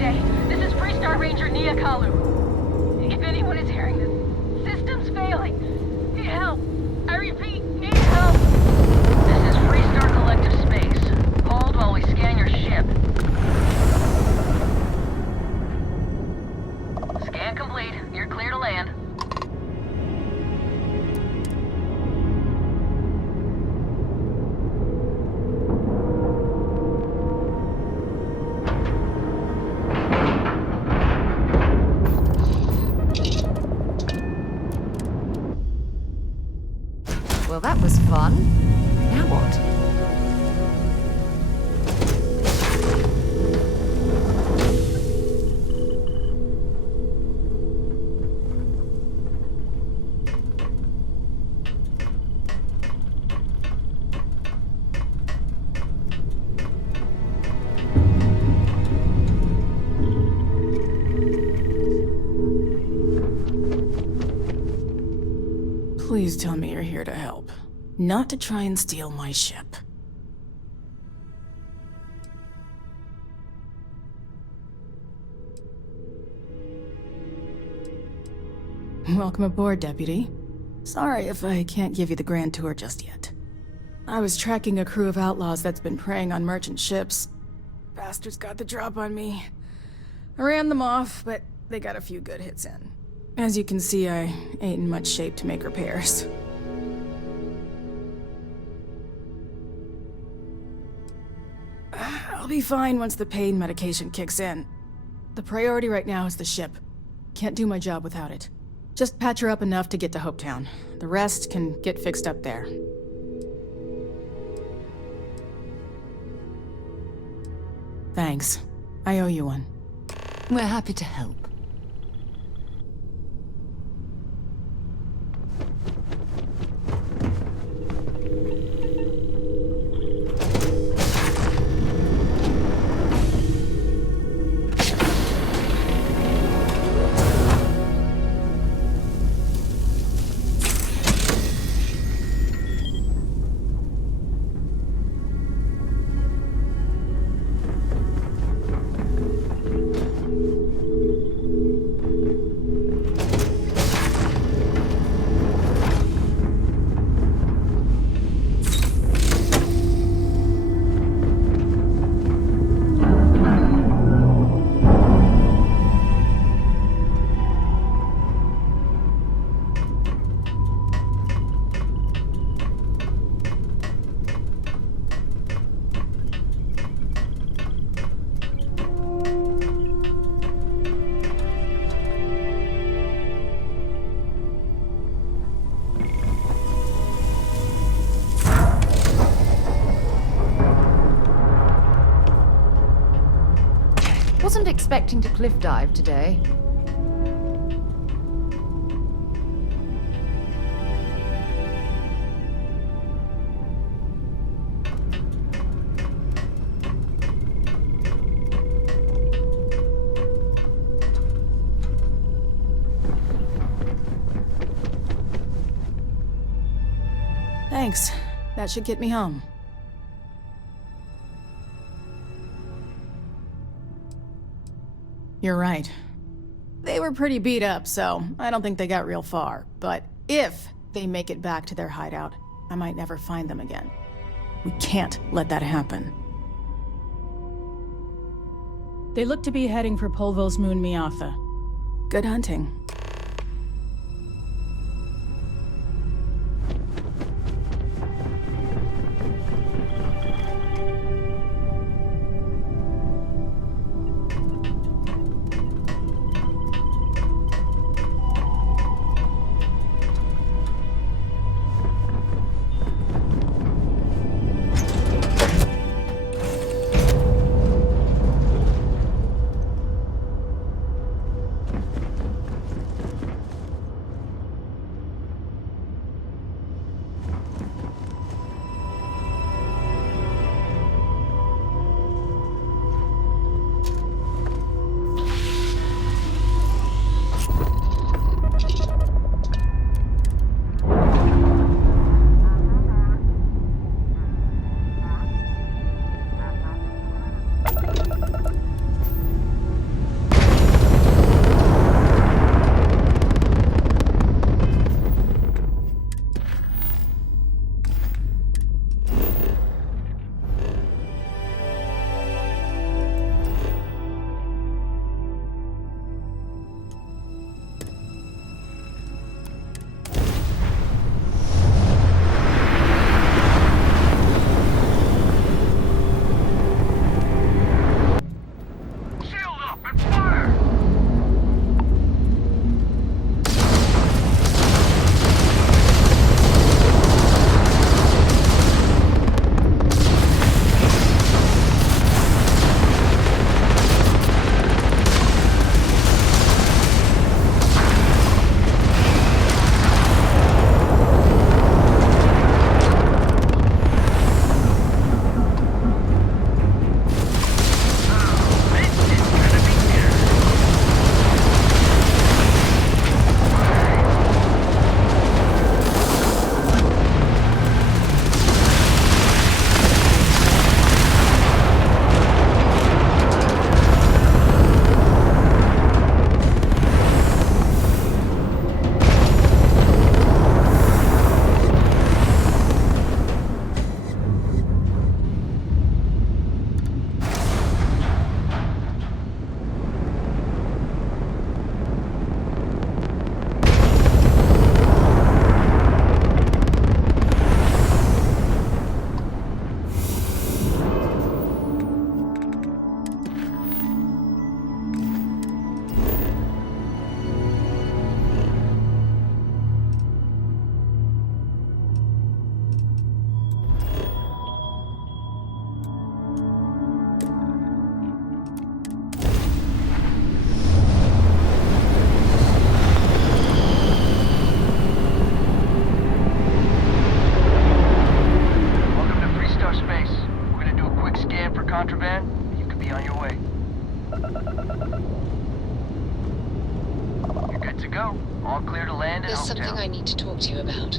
Mayday. This is Freestar Ranger Nia Kalu. If anyone is hearing this, system's failing. Need help. I repeat, need help. This is Freestar Collective Space. Hold while we scan your ship. Scan complete. You're clear to land. Well, that was fun. Now what? Please tell me you're here to help. Not to try and steal my ship. Welcome aboard, Deputy. Sorry if I can't give you the grand tour just yet. I was tracking a crew of outlaws that's been preying on merchant ships. Bastards got the drop on me. I ran them off, but they got a few good hits in. As you can see, I ain't in much shape to make repairs. I'll be fine once the pain medication kicks in. The priority right now is the ship. Can't do my job without it. Just patch her up enough to get to Hopetown. The rest can get fixed up there. Thanks. I owe you one. We're happy to help. Wasn't expecting to cliff dive today. Thanks. That should get me home. You're right. They were pretty beat up, so I don't think they got real far. But if they make it back to their hideout, I might never find them again. We can't let that happen. They look to be heading for Polvo's moon Miatha. Good hunting. Contraband, you could be on your way. You're good to go. All clear to land in There's Hometown. something I need to talk to you about.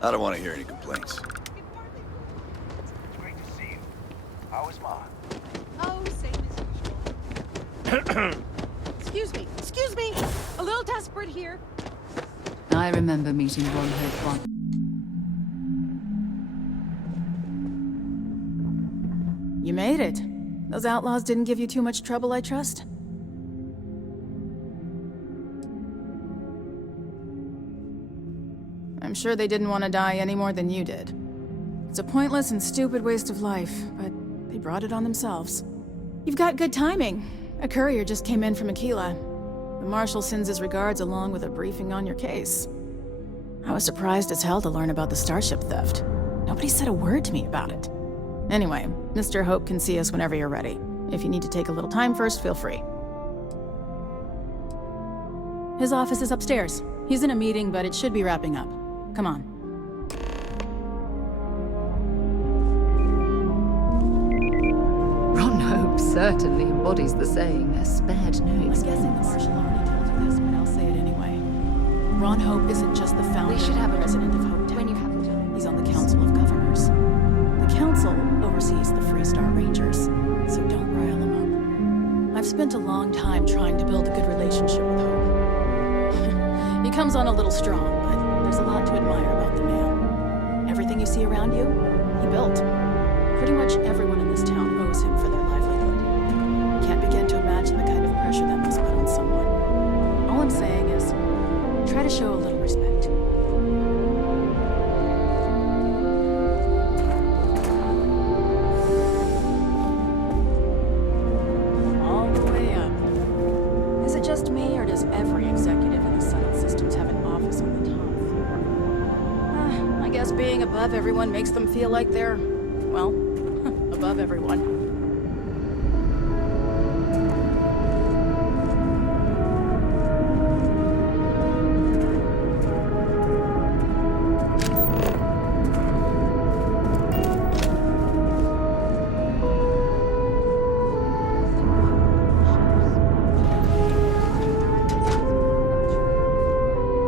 I don't want to hear any complaints. Great to see you. How is Ma? Oh, same as usual. Excuse me. A little desperate here. I remember meeting Ron Hope once. You made it. Those outlaws didn't give you too much trouble, I trust? I'm sure they didn't want to die any more than you did. It's a pointless and stupid waste of life, but they brought it on themselves. You've got good timing. A courier just came in from Aquila. The Marshal sends his regards along with a briefing on your case. I was surprised as hell to learn about the starship theft. Nobody said a word to me about it. Anyway, Mr. Hope can see us whenever you're ready. If you need to take a little time first, feel free. His office is upstairs. He's in a meeting, but it should be wrapping up. Come on. Ron Hope certainly embodies the saying, "A spared no I'm expense." guessing the Marshal already told you this, but I'll say it anyway. Ron Hope isn't just the founder We should have and a president of Hope when you have it. He's on the Council of Governors. The Council oversees the Freestar Rangers, so don't rile him up. I've spent a long time trying to build a good relationship with Hope. He comes on a little strong, but there's a lot to admire about the man. Everything you see around you, he built. Pretty much everyone in this town owes him for their livelihood. Can't begin to imagine the kind of pressure that must put on someone. All I'm saying is, try to show a little respect. All the way up. Is it just me, or does every executive in the Summit Systems have an office on the top floor? I guess being above everyone makes them feel like they're, well, above everyone.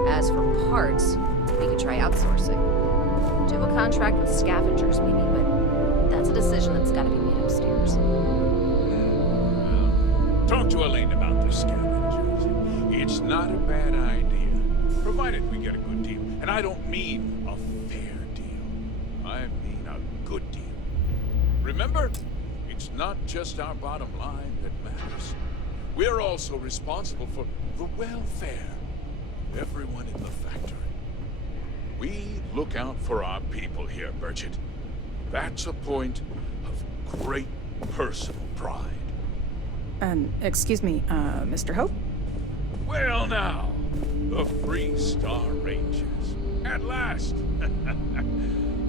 As for parts, we could try outsourcing. Do a contract with scavengers, maybe, but that's a decision that's gotta be made upstairs. Talk to Elaine about the scavengers. It's not a bad idea, provided we get a good deal. And I don't mean a fair deal. I mean a good deal. Remember, it's not just our bottom line that matters. We're also responsible for the welfare of everyone in the factory. We look out for our people here, Burchett. That's a point of great personal pride. Excuse me, Mr. Hope? Well now, the Freestar Rangers. At last!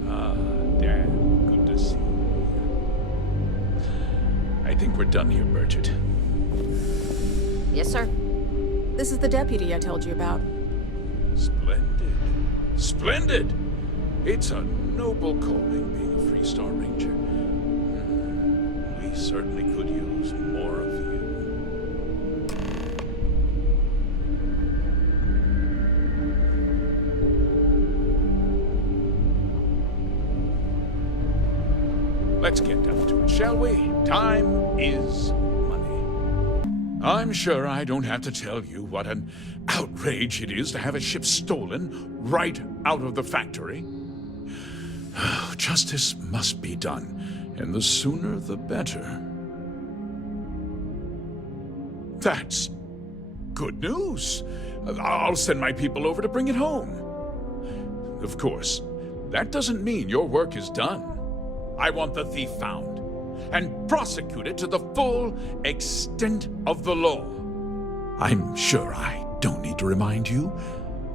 Ah, damn, good to see you here. I think we're done here, Burchett. Yes, sir. This is the deputy I told you about. Splendid. Splendid! It's a noble calling being a Freestar Ranger. We certainly could use more of you. let's get down to it, shall we? Time is money. I'm sure I don't have to tell you what an outrage it is to have a ship stolen right out of the factory. Justice must be done, and the sooner the better. That's good news. I'll send my people over to bring it home. Of course, that doesn't mean your work is done. I want the thief found and prosecuted to the full extent of the law. I'm sure I don't need to remind you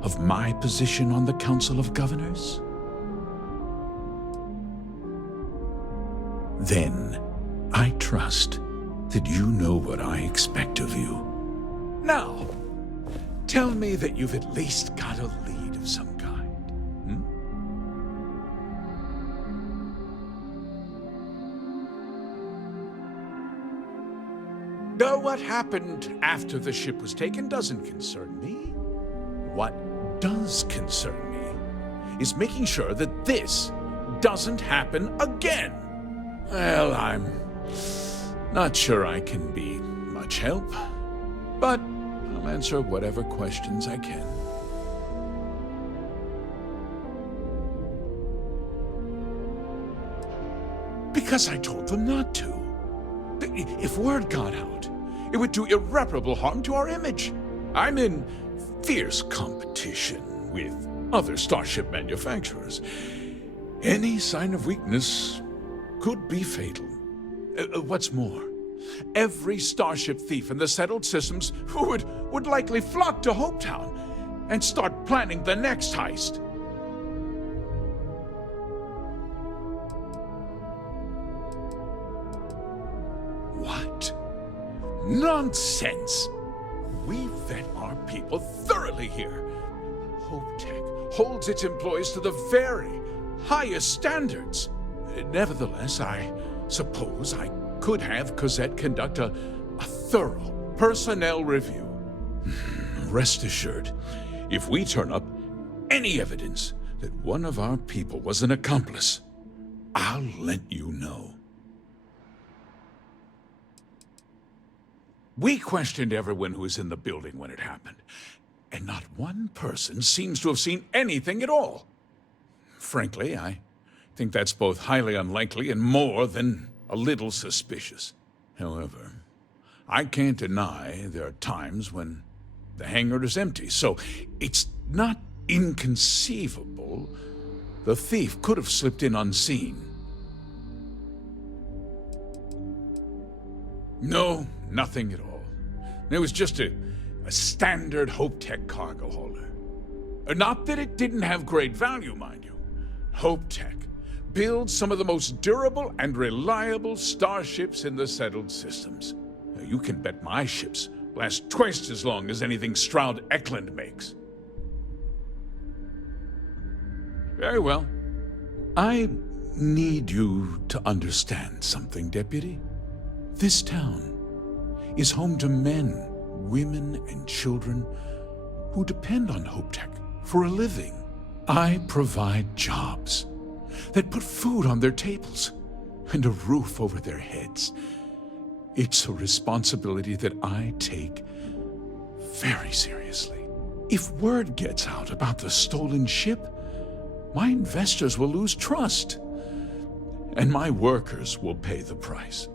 of my position on the Council of Governors. Then, I trust that you know what I expect of you. Now, tell me that you've at least got a lead of some kind. Though what happened after the ship was taken doesn't concern me. What does concern me is making sure that this doesn't happen again. Well, I'm not sure I can be much help, but I'll answer whatever questions I can. Because I told them not to. If word got out, it would do irreparable harm to our image. I'm in fierce competition with other starship manufacturers. Any sign of weakness could be fatal. What's more, every starship thief in the settled systems would likely flock to Hopetown and start planning the next heist. What? Nonsense! We vet our people thoroughly here. Hopetech holds its employees to the very highest standards. Nevertheless, I suppose I could have Cosette conduct a thorough personnel review. Rest assured, if we turn up any evidence that one of our people was an accomplice, I'll let you know. We questioned everyone who was in the building when it happened, and not one person seems to have seen anything at all. Frankly, I think that's both highly unlikely and more than a little suspicious. However, I can't deny there are times when the hangar is empty, so it's not inconceivable the thief could have slipped in unseen. No, nothing at all. It was just a standard Hopetech cargo holder. Not that it didn't have great value, mind you. Hopetech builds some of the most durable and reliable starships in the settled systems. You can bet my ships last twice as long as anything Stroud Eklund makes. Very well. I need you to understand something, Deputy. This town is home to men, women, and children who depend on Hopetech for a living. I provide jobs that put food on their tables and a roof over their heads. It's a responsibility that I take very seriously. If word gets out about the stolen ship, my investors will lose trust, and my workers will pay the price.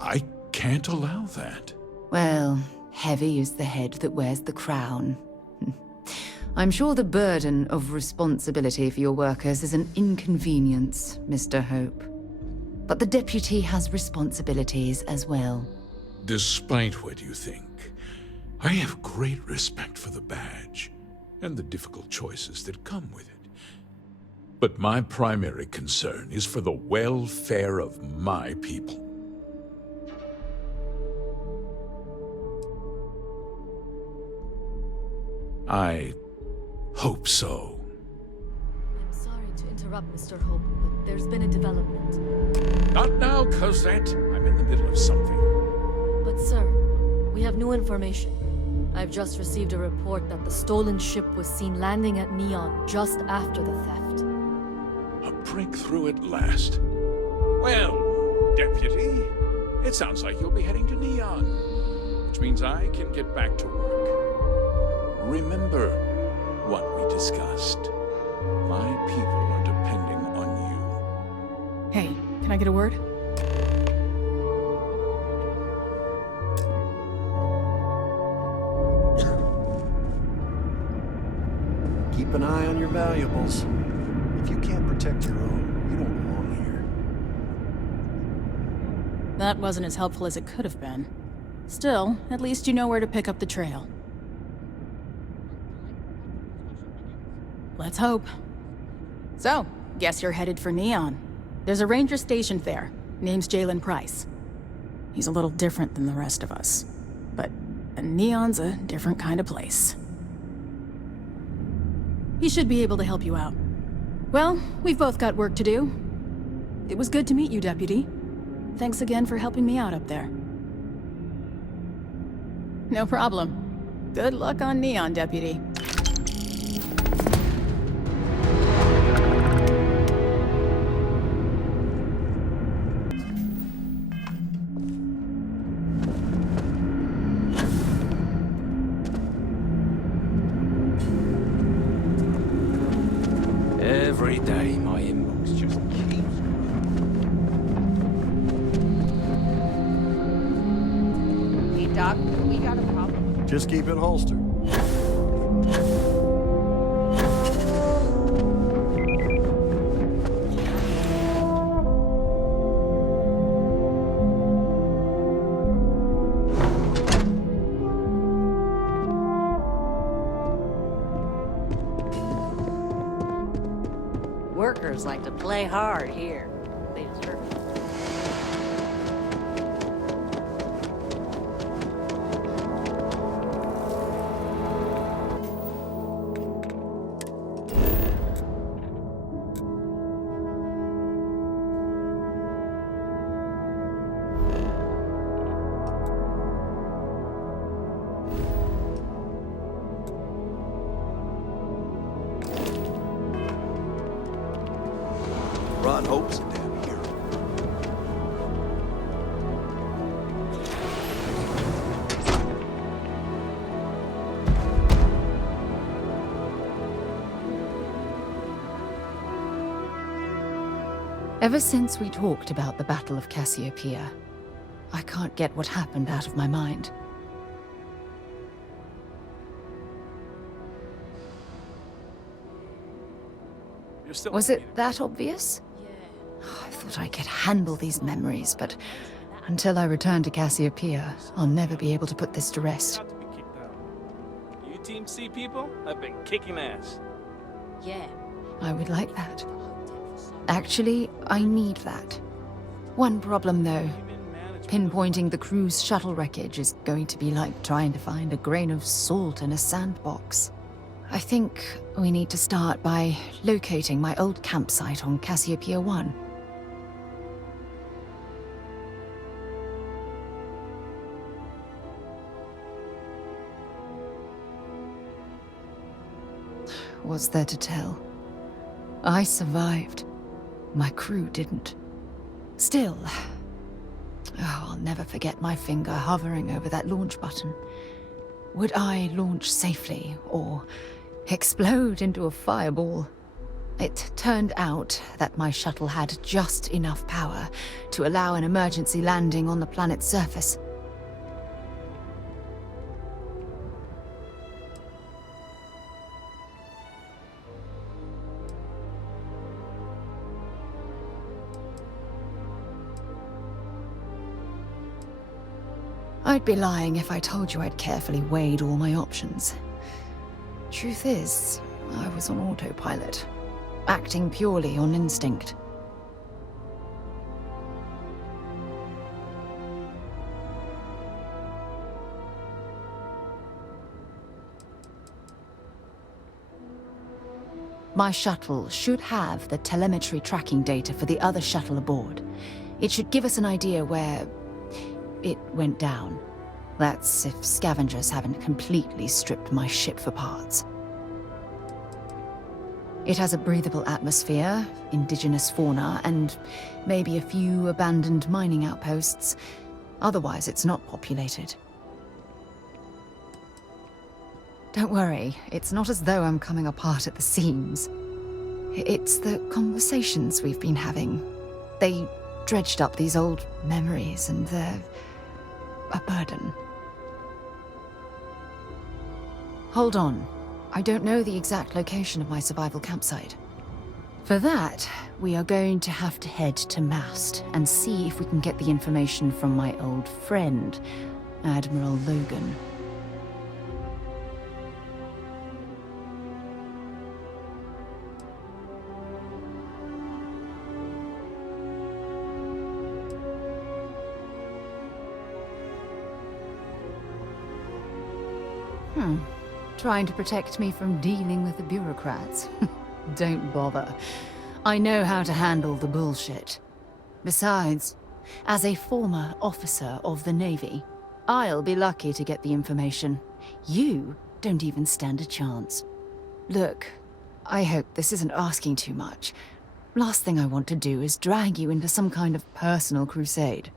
I can't allow that. Well, heavy is the head that wears the crown. I'm sure the burden of responsibility for your workers is an inconvenience, Mr. Hope. But the deputy has responsibilities as well. Despite what you think, I have great respect for the badge and the difficult choices that come with it. But my primary concern is for the welfare of my people. I hope so. I'm sorry to interrupt, Mr. Hope, but there's been a development. Not now, Cosette. I'm in the middle of something. But sir, we have new information. I've just received a report that the stolen ship was seen landing at Neon just after the theft. A breakthrough at last. Well, Deputy, it sounds like you'll be heading to Neon, which means I can get back to work. Remember what we discussed. My people are depending on you. Hey, can I get a word? Keep an eye on your valuables. If you can't protect your own, you don't belong here. That wasn't as helpful as it could have been. Still, at least you know where to pick up the trail. Let's hope. So, guess you're headed for Neon. There's a ranger stationed there. Name's Jalen Price. He's a little different than the rest of us. But Neon's a different kind of place. He should be able to help you out. Well, we've both got work to do. It was good to meet you, Deputy. Thanks again for helping me out up there. No problem. Good luck on Neon, Deputy. Every day, my inbox just keeps growing. Hey, Doc, we got a problem. Just keep it holstered. Workers like to play hard here. They deserve it. Ron Hope's a damn hero. Ever since we talked about the Battle of Cassiopeia, I can't get what happened out of my mind. Was it that obvious? Oh, I thought I could handle these memories, but until I return to Cassiopeia, I'll never be able to put this to rest. You Team C people? I've been kicking ass. Yeah. I would like that. Actually, I need that. One problem, though. Pinpointing the crew's shuttle wreckage is going to be like trying to find a grain of salt in a sandbox. I think we need to start by locating my old campsite on Cassiopeia 1. What's there to tell? I survived. My crew didn't. Still, I'll never forget my finger hovering over that launch button. Would I launch safely, or explode into a fireball? It turned out that my shuttle had just enough power to allow an emergency landing on the planet's surface. I'd be lying if I told you I'd carefully weighed all my options. Truth is, I was on autopilot, acting purely on instinct. My shuttle should have the telemetry tracking data for the other shuttle aboard. It should give us an idea where it went down. That's if scavengers haven't completely stripped my ship for parts. It has a breathable atmosphere, indigenous fauna, and maybe a few abandoned mining outposts. Otherwise, it's not populated. Don't worry, it's not as though I'm coming apart at the seams. It's the conversations we've been having. They dredged up these old memories, and they're a burden. Hold on. I don't know the exact location of my survival campsite. For that, we are going to have to head to Mast and see if we can get the information from my old friend, Admiral Logan. Trying to protect me from dealing with the bureaucrats. Don't bother. I know how to handle the bullshit. Besides, as a former officer of the Navy, I'll be lucky to get the information. You don't even stand a chance. Look, I hope this isn't asking too much. Last thing I want to do is drag you into some kind of personal crusade.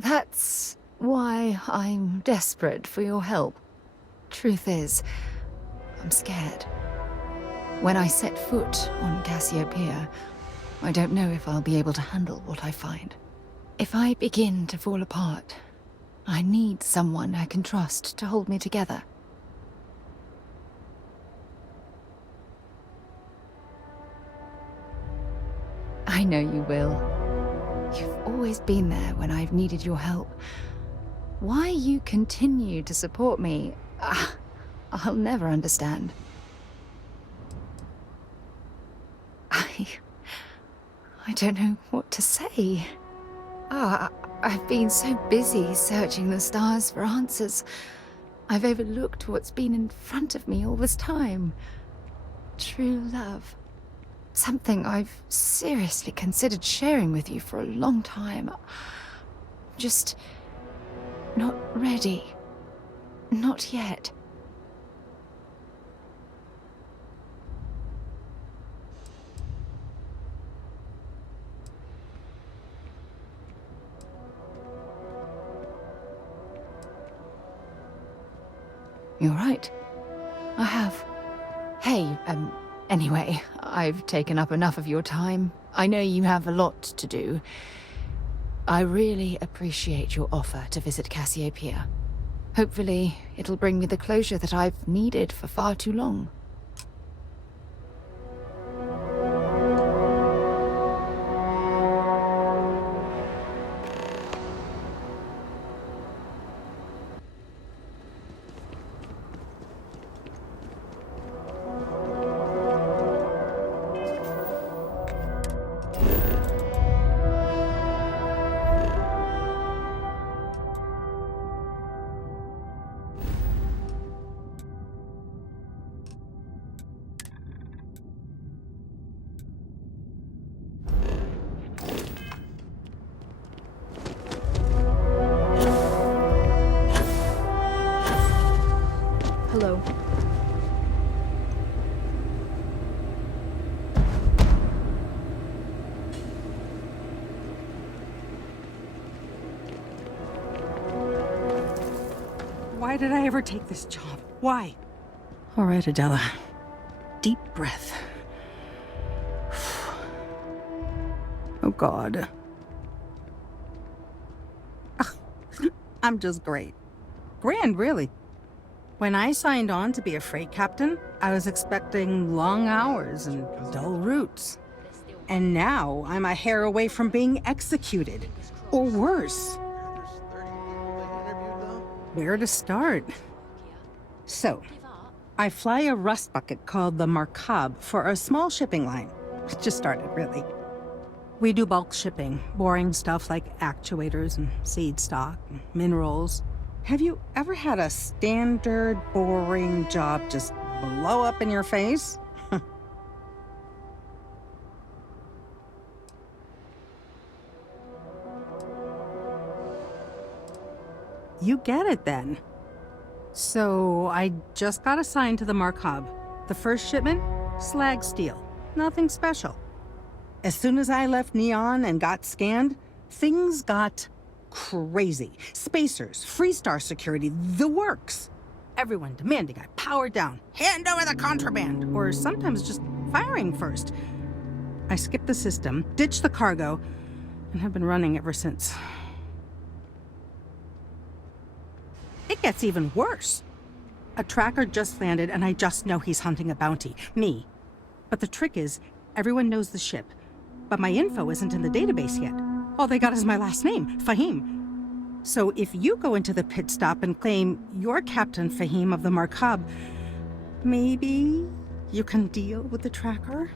That's why I'm desperate for your help. Truth is, I'm scared. When I set foot on Cassiopeia, I don't know if I'll be able to handle what I find. If I begin to fall apart, I need someone I can trust to hold me together. I know you will. You've always been there when I've needed your help. Why you continue to support me, I'll never understand. I don't know what to say. I've been so busy searching the stars for answers. I've overlooked what's been in front of me all this time. True love. Something I've seriously considered sharing with you for a long time. Just not ready. Not yet. You're right. I have. Hey, anyway, I've taken up enough of your time. I know you have a lot to do. I really appreciate your offer to visit Cassiopeia. Hopefully, it'll bring me the closure that I've needed for far too long. Hello. Why did I ever take this job? Why? All right, Adela. Deep breath. Oh, God. I'm just great. Grand, really. When I signed on to be a freight captain, I was expecting long hours and dull routes. And now I'm a hair away from being executed. Or worse. Where to start? So, I fly a rust bucket called the Markab for a small shipping line. It just started, really. We do bulk shipping, boring stuff like actuators and seed stock and minerals. Have you ever had a standard, boring job just blow up in your face? You get it then. So, I just got assigned to the Markab. The first shipment? Slag steel. Nothing special. As soon as I left Neon and got scanned, things got crazy. Spacers, Freestar security, the works. Everyone demanding I power down, hand over the contraband, or sometimes just firing first. I skipped the system, ditched the cargo, and have been running ever since. It gets even worse. A tracker just landed, and I just know he's hunting a bounty. Me. But the trick is, everyone knows the ship. But my info isn't in the database yet. All they got is my last name, Fahim. So if you go into the pit stop and claim you're Captain Fahim of the Markab, maybe you can deal with the tracker?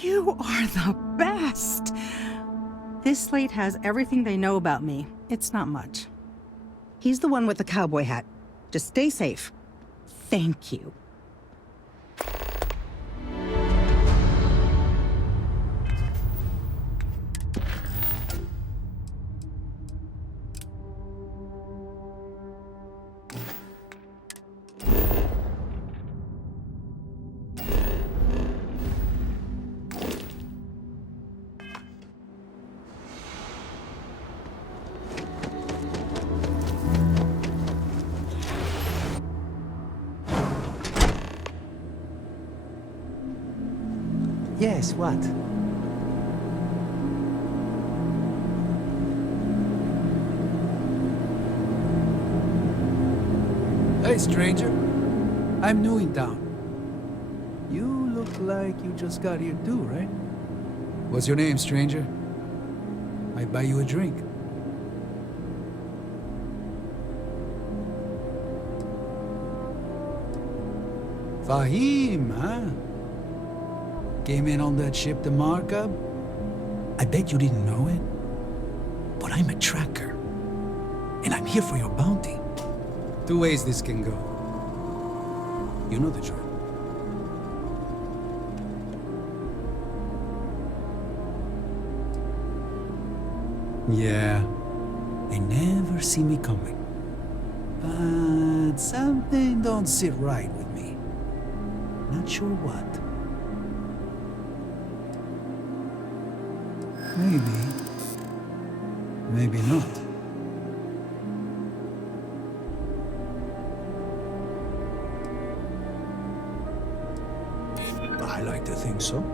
You are the best! This slate has everything they know about me. It's not much. He's the one with the cowboy hat. Just stay safe. Thank you. Yes, what? Hey, stranger. I'm new in town. You look like you just got here too, right? What's your name, stranger? Might buy you a drink. Fahim, huh? Came in on that ship, the Markab? I bet you didn't know it. But I'm a tracker. And I'm here for your bounty. Two ways this can go. You know the drill. Yeah. They never see me coming. But something don't sit right with me. Not sure what. Maybe. Maybe not. I like to think so.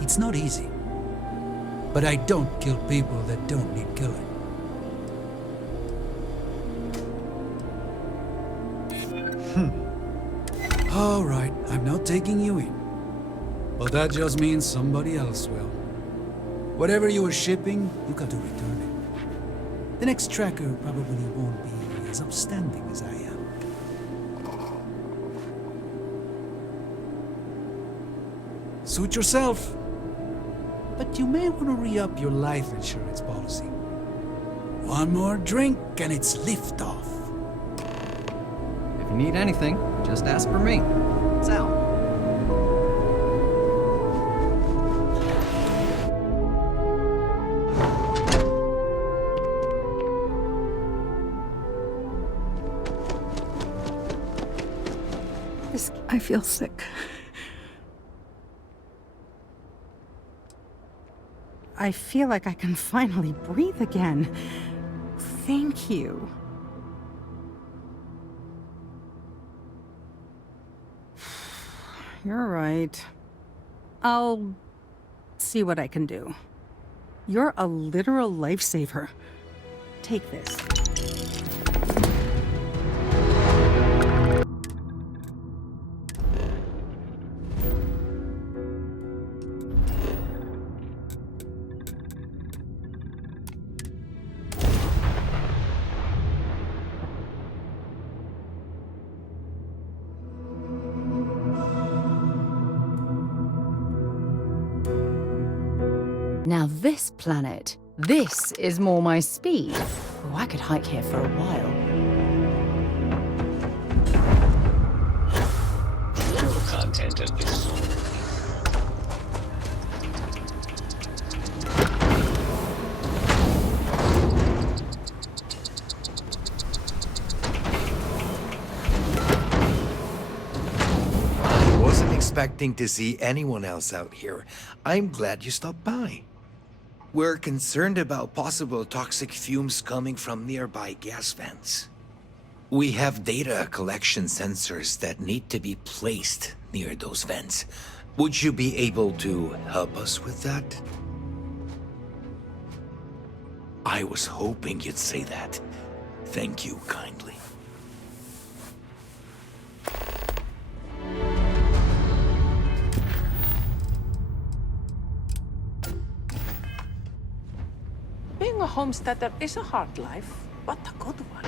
It's not easy. But I don't kill people that don't need killing. All right, I'm not taking you in. But that just means somebody else will. Whatever you were shipping, you got to return it. The next tracker probably won't be as upstanding as I am. Suit yourself. But you may want to re-up your life insurance policy. One more drink and it's liftoff. If you need anything, just ask for me. Sal. I feel sick. I feel like I can finally breathe again. Thank you. You're right. I'll see what I can do. You're a literal lifesaver. Take this. Now this planet, this is more my speed. Oh, I could hike here for a while. content of this sort. Expecting to see anyone else out here. I'm glad you stopped by. We're concerned about possible toxic fumes coming from nearby gas vents. We have data collection sensors that need to be placed near those vents. Would you be able to help us with that? I was hoping you'd say that. Thank you kindly. Being a homesteader is a hard life, but a good one.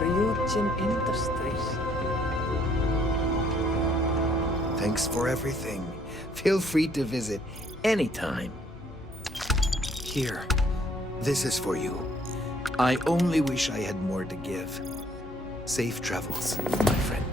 RYUJIN Industries. Thanks for everything. Feel free to visit anytime. Here, this is for you. I only wish I had more to give. Safe travels, my friend.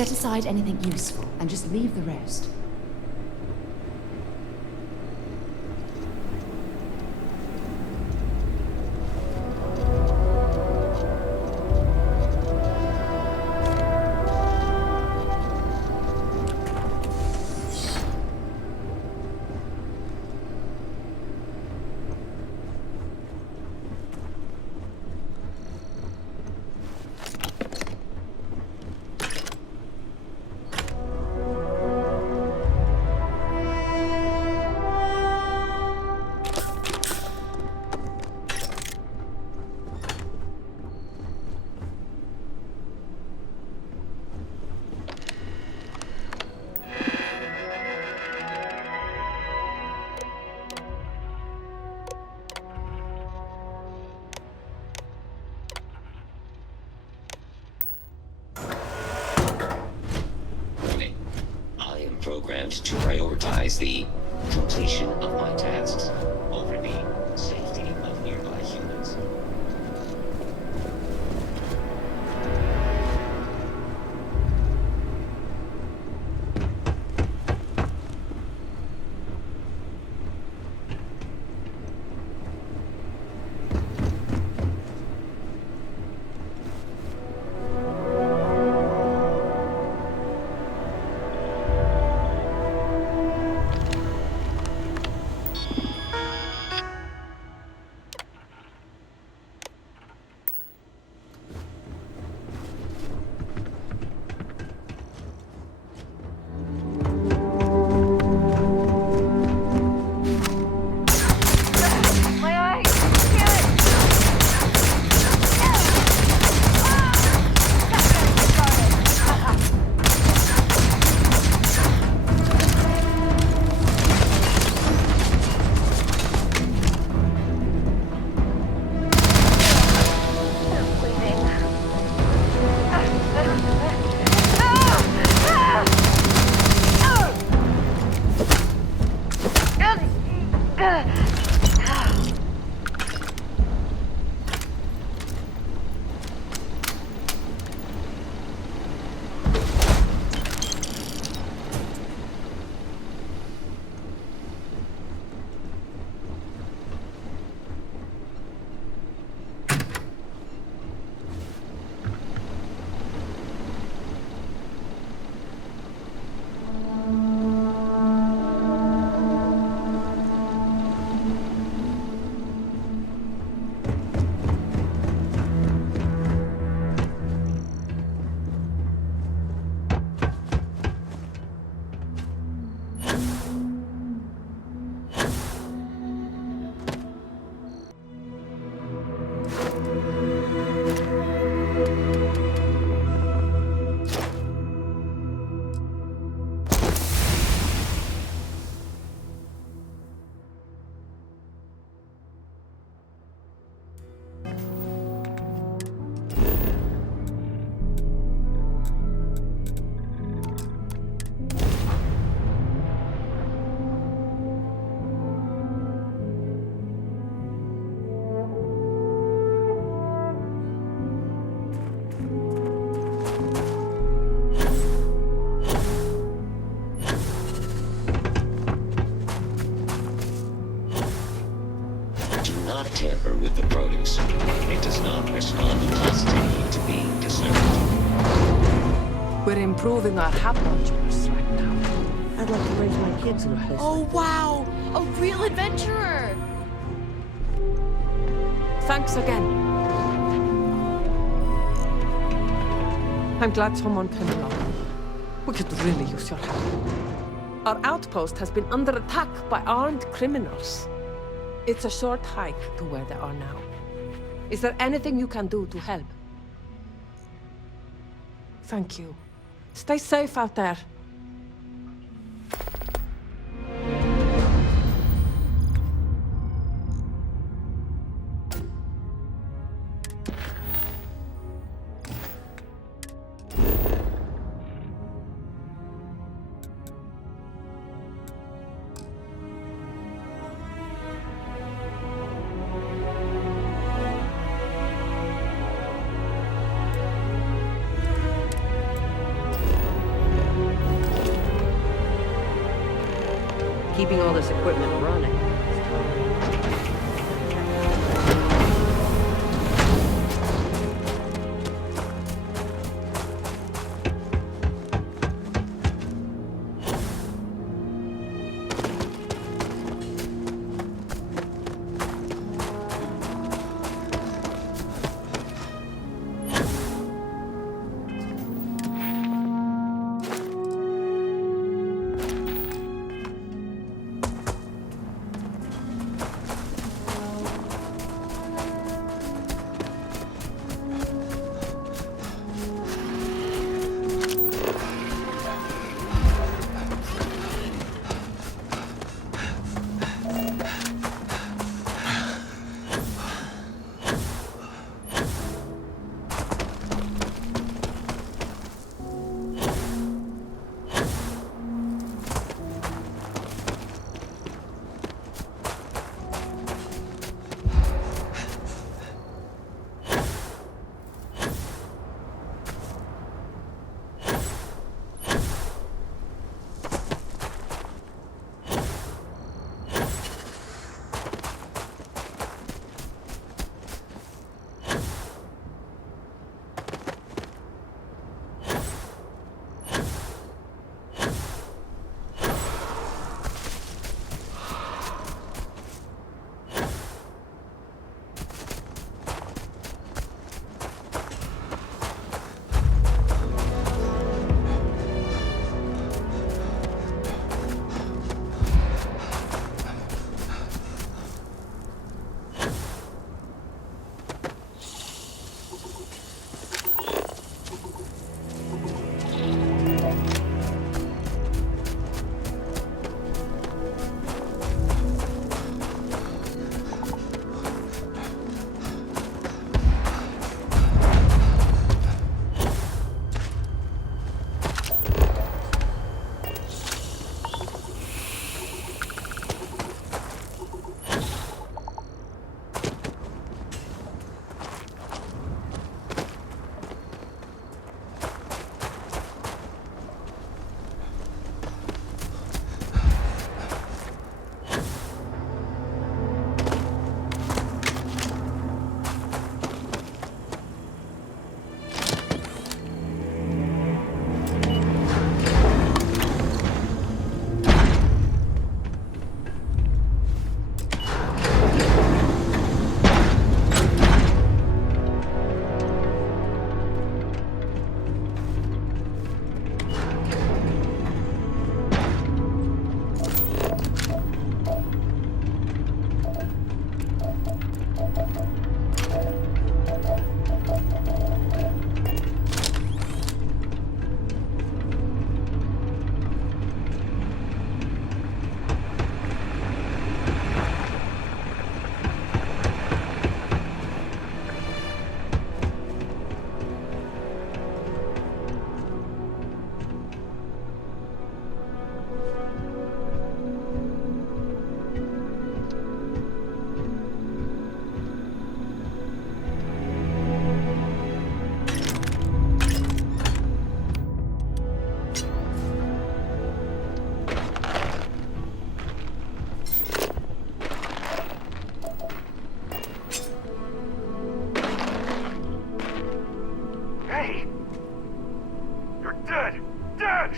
Set aside anything useful and just leave the rest. Programmed to prioritize the completion of my tasks over the safety of nearby humans. Tamper with the produce. It does not respond positively to being disturbed. We're improving our haplogens right now. I'd like to raise my kids in a place. Oh, wow! A real adventurer! Thanks again. I'm glad someone came along. We could really use your help. Our outpost has been under attack by armed criminals. It's a short hike to where they are now. Is there anything you can do to help? Thank you. Stay safe out there. keeping all this equipment running.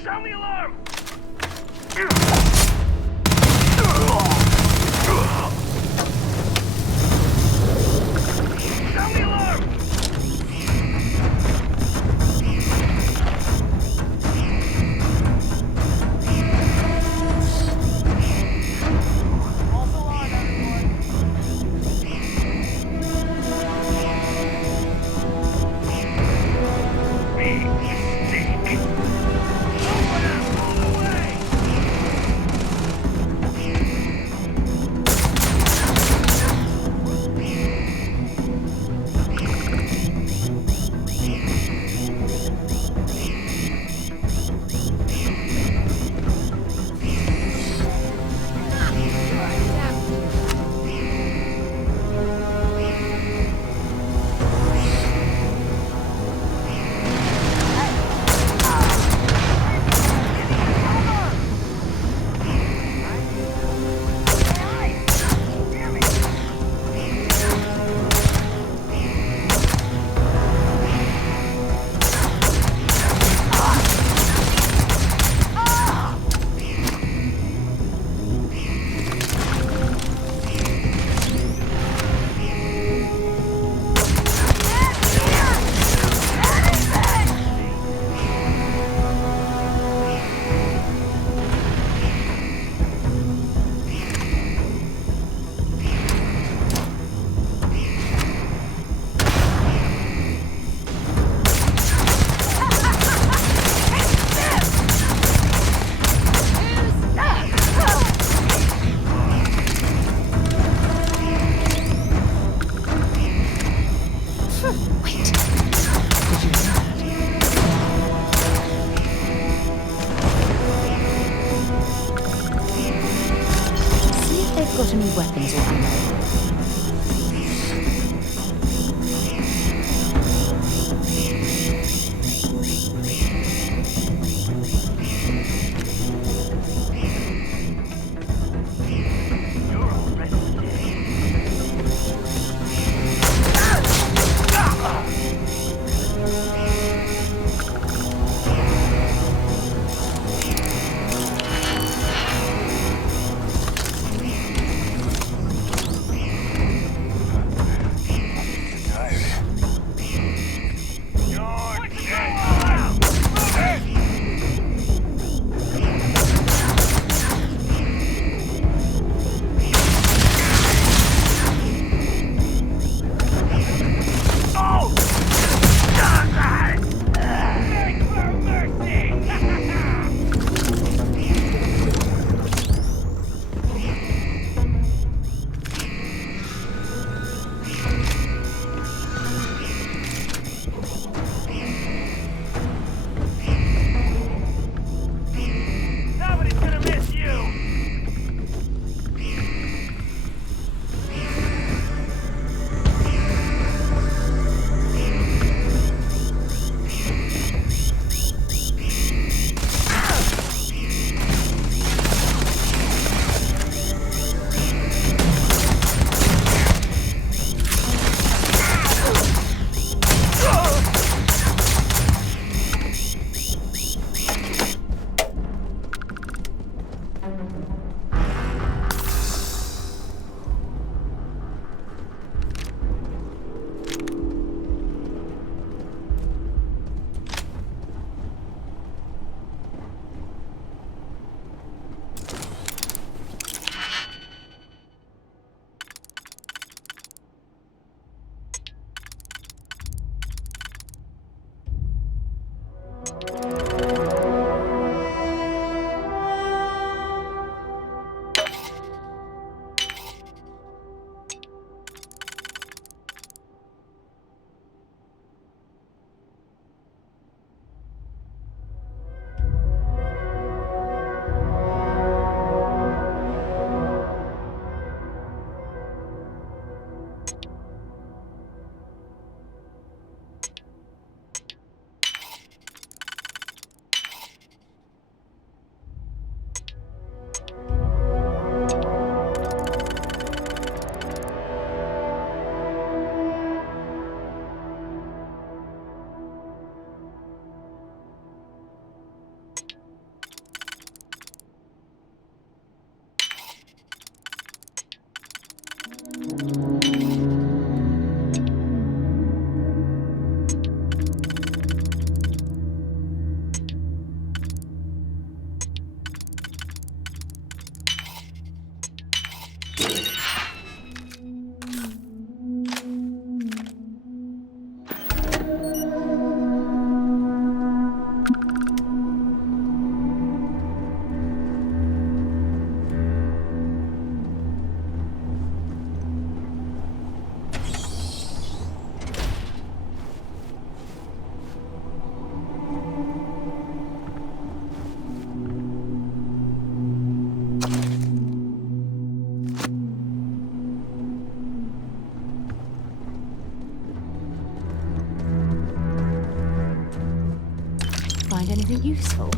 Sound the alarm! Sound the alarm! Find anything useful?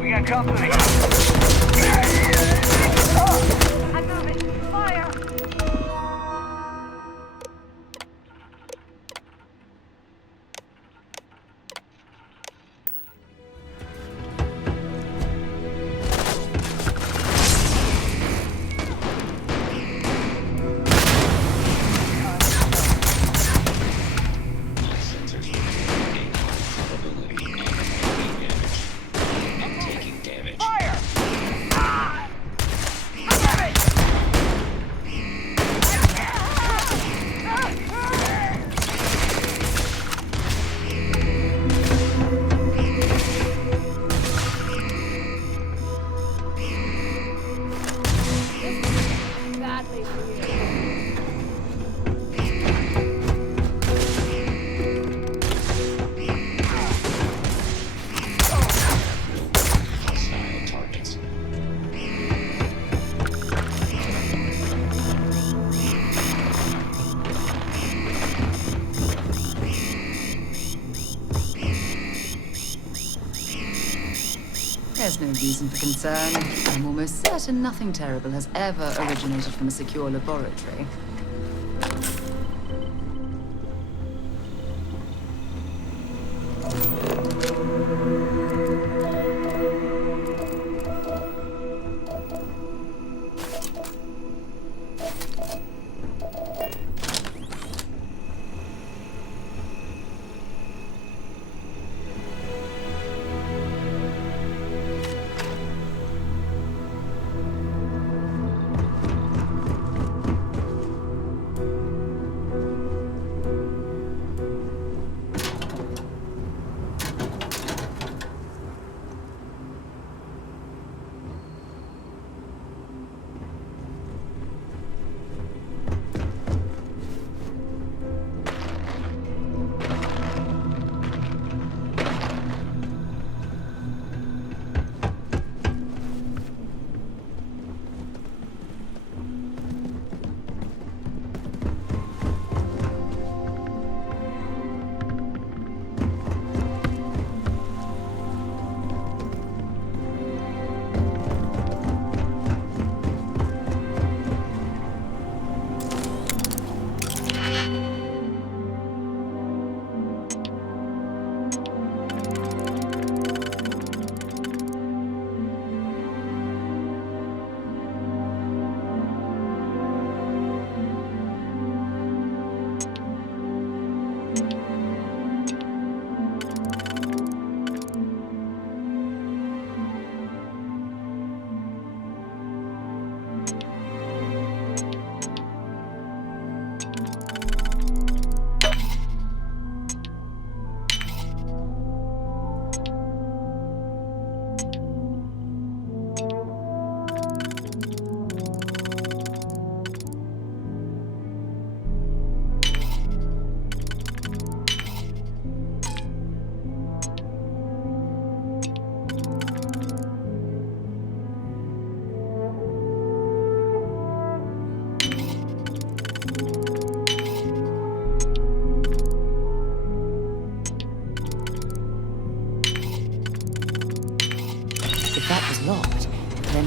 We got company. I'm moving. Fire! There's no reason for concern. I'm almost certain nothing terrible has ever originated from a secure laboratory.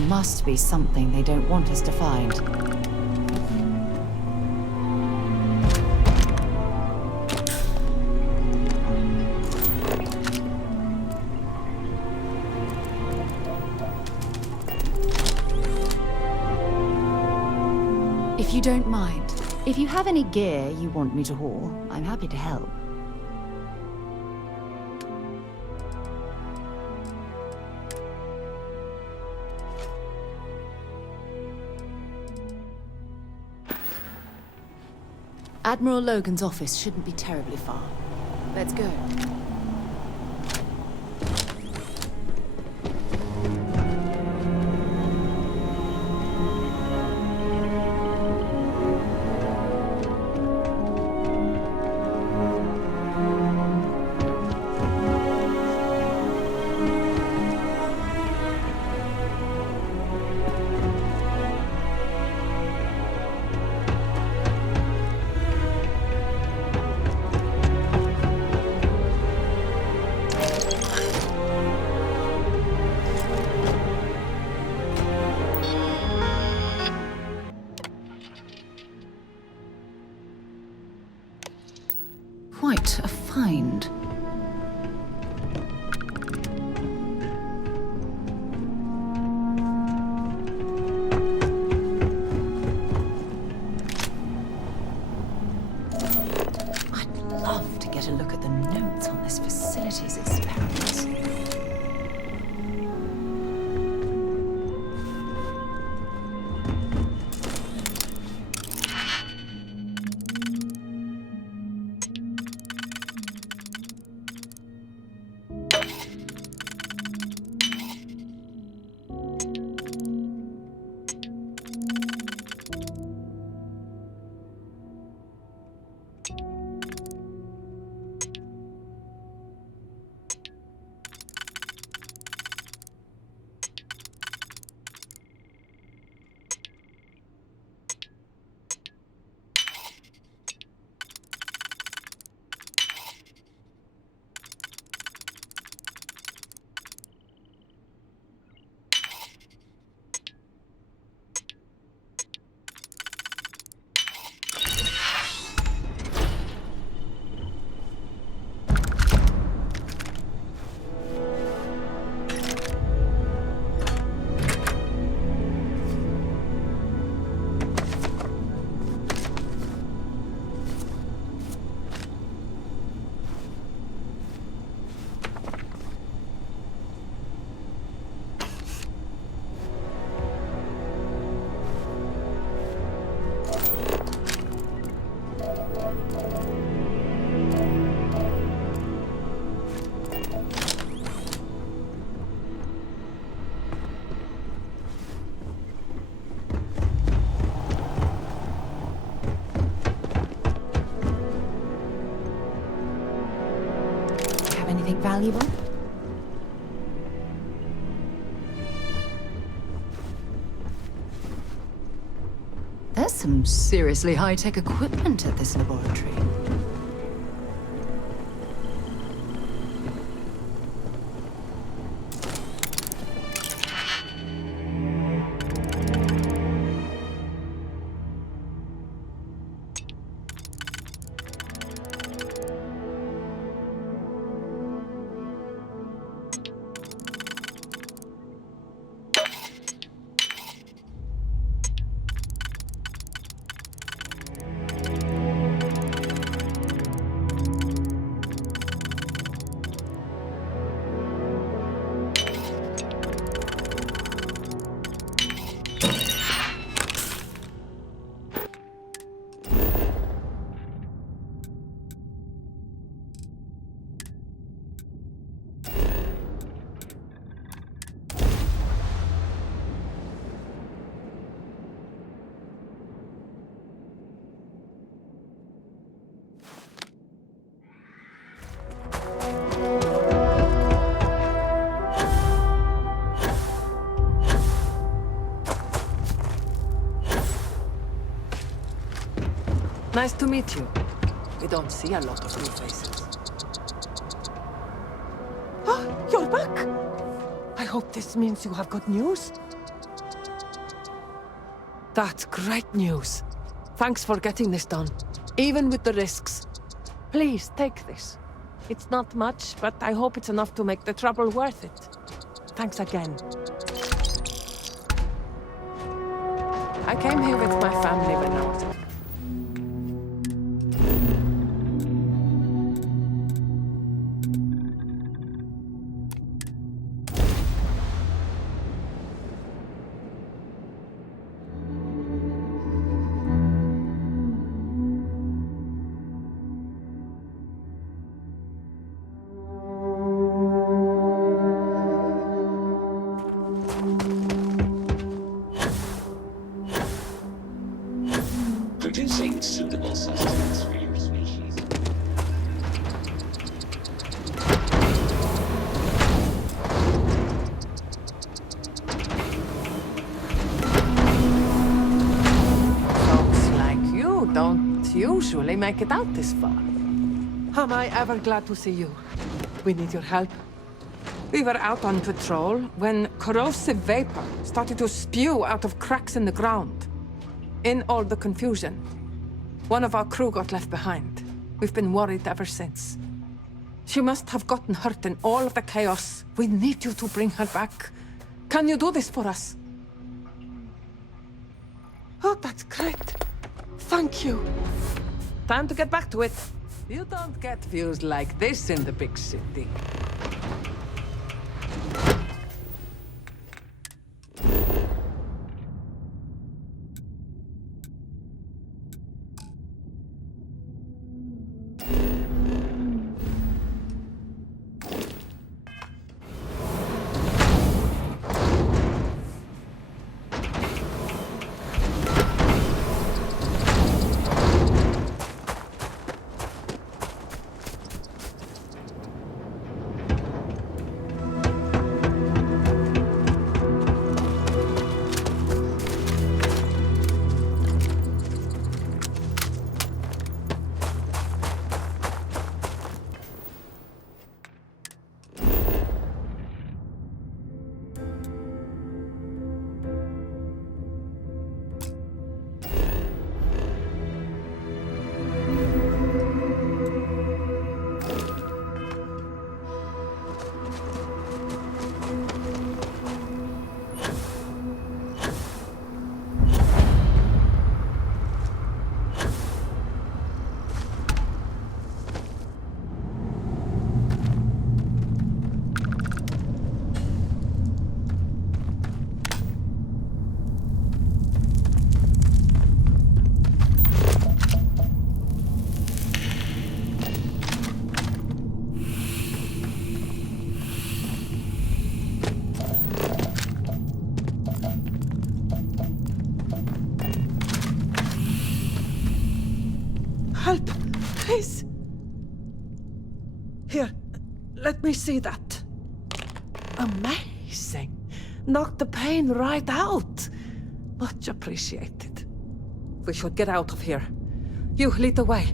must be something they don't want us to find. If you don't mind, if you have any gear you want me to haul, I'm happy to help. Admiral Logan's office shouldn't be terribly far. Let's go. Quite a find. I'd love to get a look at the notes on this facility's experiments. Anything valuable? There's some seriously high-tech equipment at this laboratory. Nice to meet you. We don't see a lot of new faces. Oh, you're back! I hope this means you have good news. That's great news. Thanks for getting this done, even with the risks. Please, take this. It's not much, but I hope it's enough to make the trouble worth it. Thanks again. I came here with my family when I was... Producing suitable sustenance for your species. Folks like you don't usually make it out this far. Am I ever glad to see you? We need your help. We were out on patrol when corrosive vapor started to spew out of cracks in the ground. In all the confusion, one of our crew got left behind. We've been worried ever since. She must have gotten hurt in all of the chaos. We need you to bring her back. Can you do this for us? Oh, that's great. Thank you. Time to get back to it. You don't get views like this in the big city. Help, please. Here, let me see that. Amazing. Knocked the pain right out. Much appreciated. We should get out of here. You lead the way.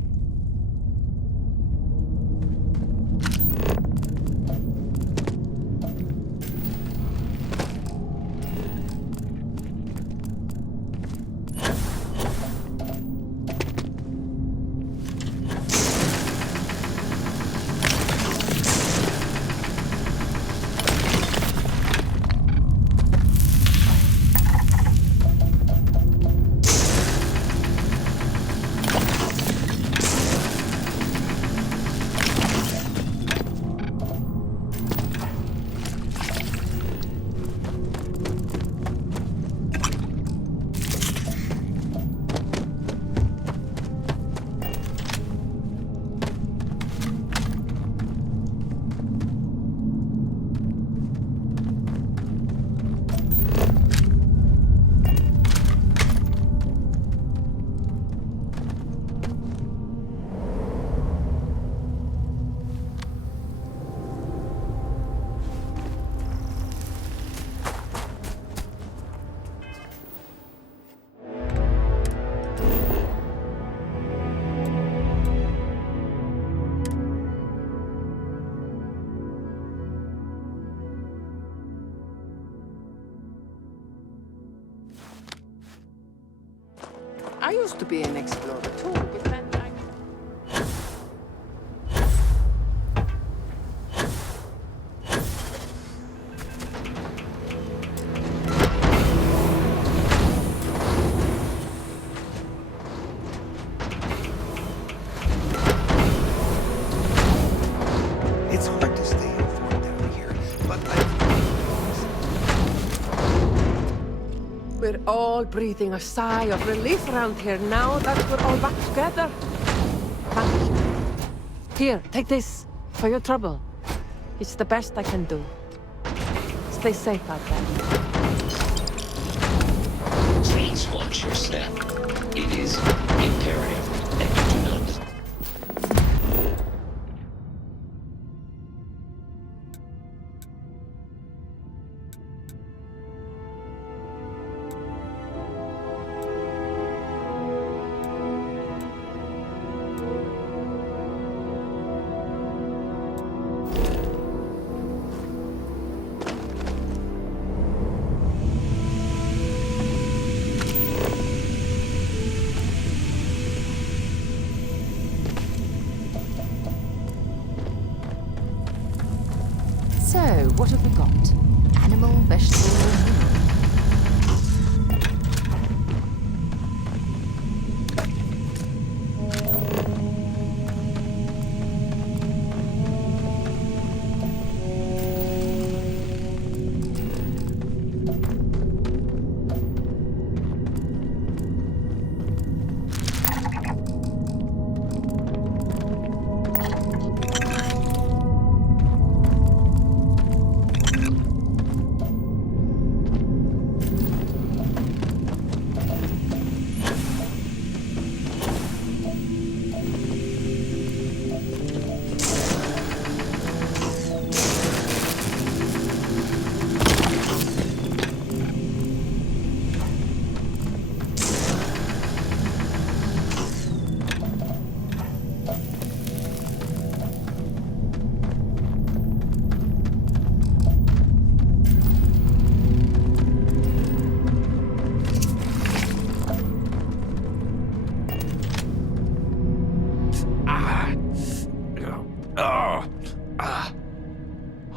I used to be an explorer too, but then I... It's hard to stay informed down here, but We're all breathing a sigh of relief around here now that we're all back together. Thank you. Here, take this for your trouble. It's the best I can do. Stay safe out there. Please watch your step. It is imperative that you do not. So, what have we got? Animal, vegetable, or human?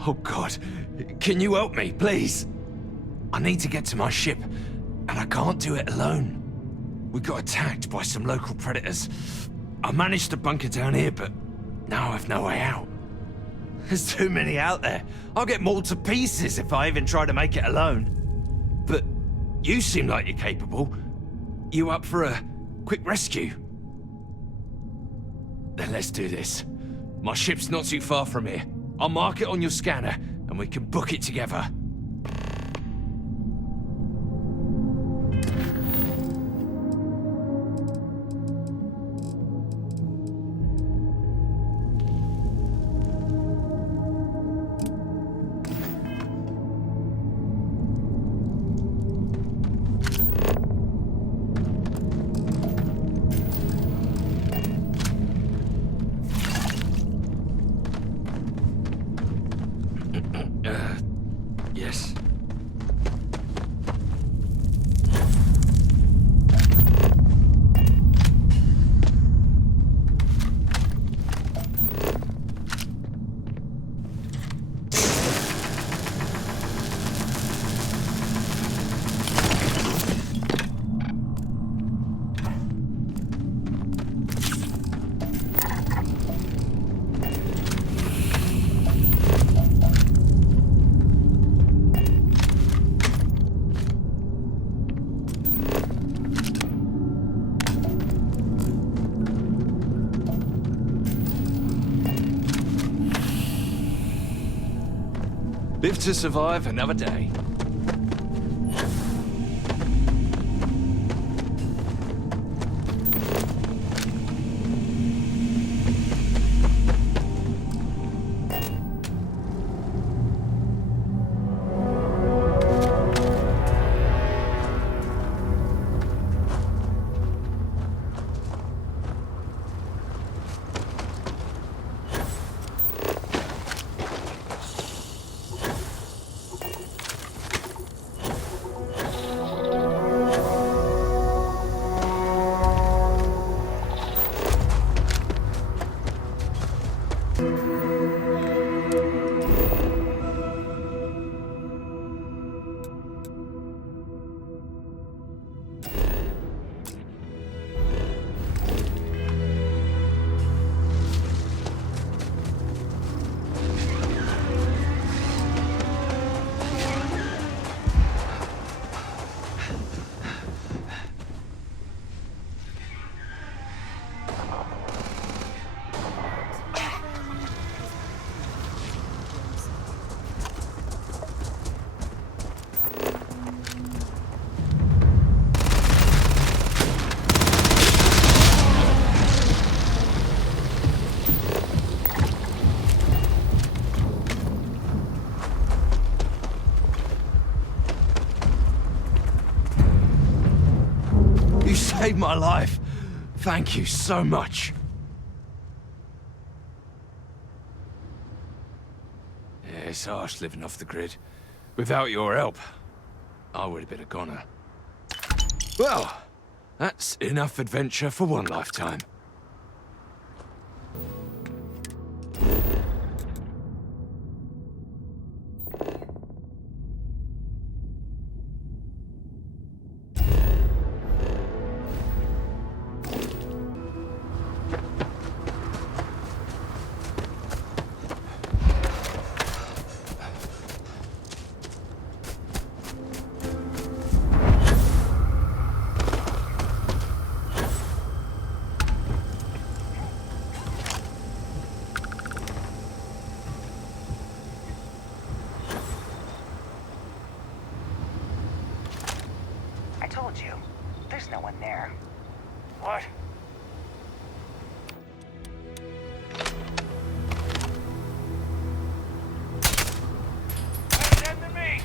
Oh God, can you help me, please? I need to get to my ship, and I can't do it alone. We got attacked by some local predators. I managed to bunker down here, but now I've no way out. There's too many out there. I'll get mauled to pieces if I even try to make it alone. But you seem like you're capable. You up for a quick rescue? Then let's do this. My ship's not too far from here. I'll mark it on your scanner, and we can book it together. Yes. Live to survive another day. saved my life. Thank you so much. Yeah, it's harsh living off the grid. Without your help, I would have been a goner. Well, that's enough adventure for one lifetime. I told you, there's no one there. What? There's an enemy!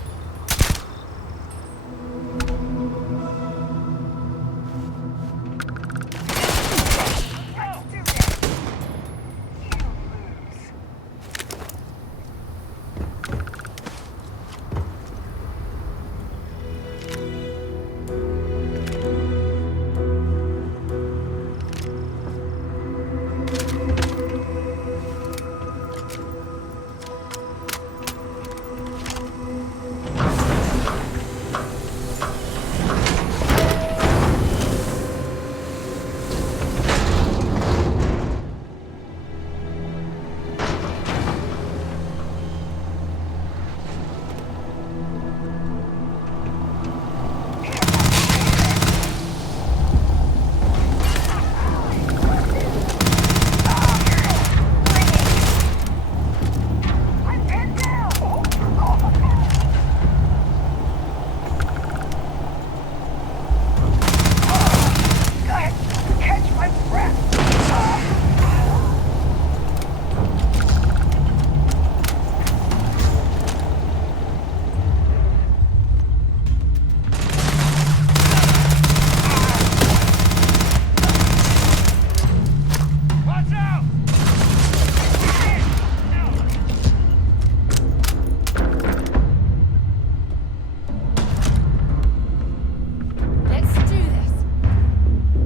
Let's do this!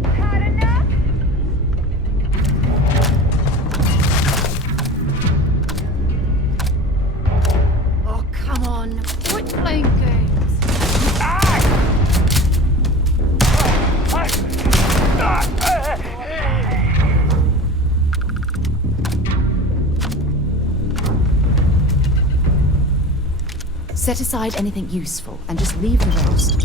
You lose. Set aside anything useful and just leave the rest.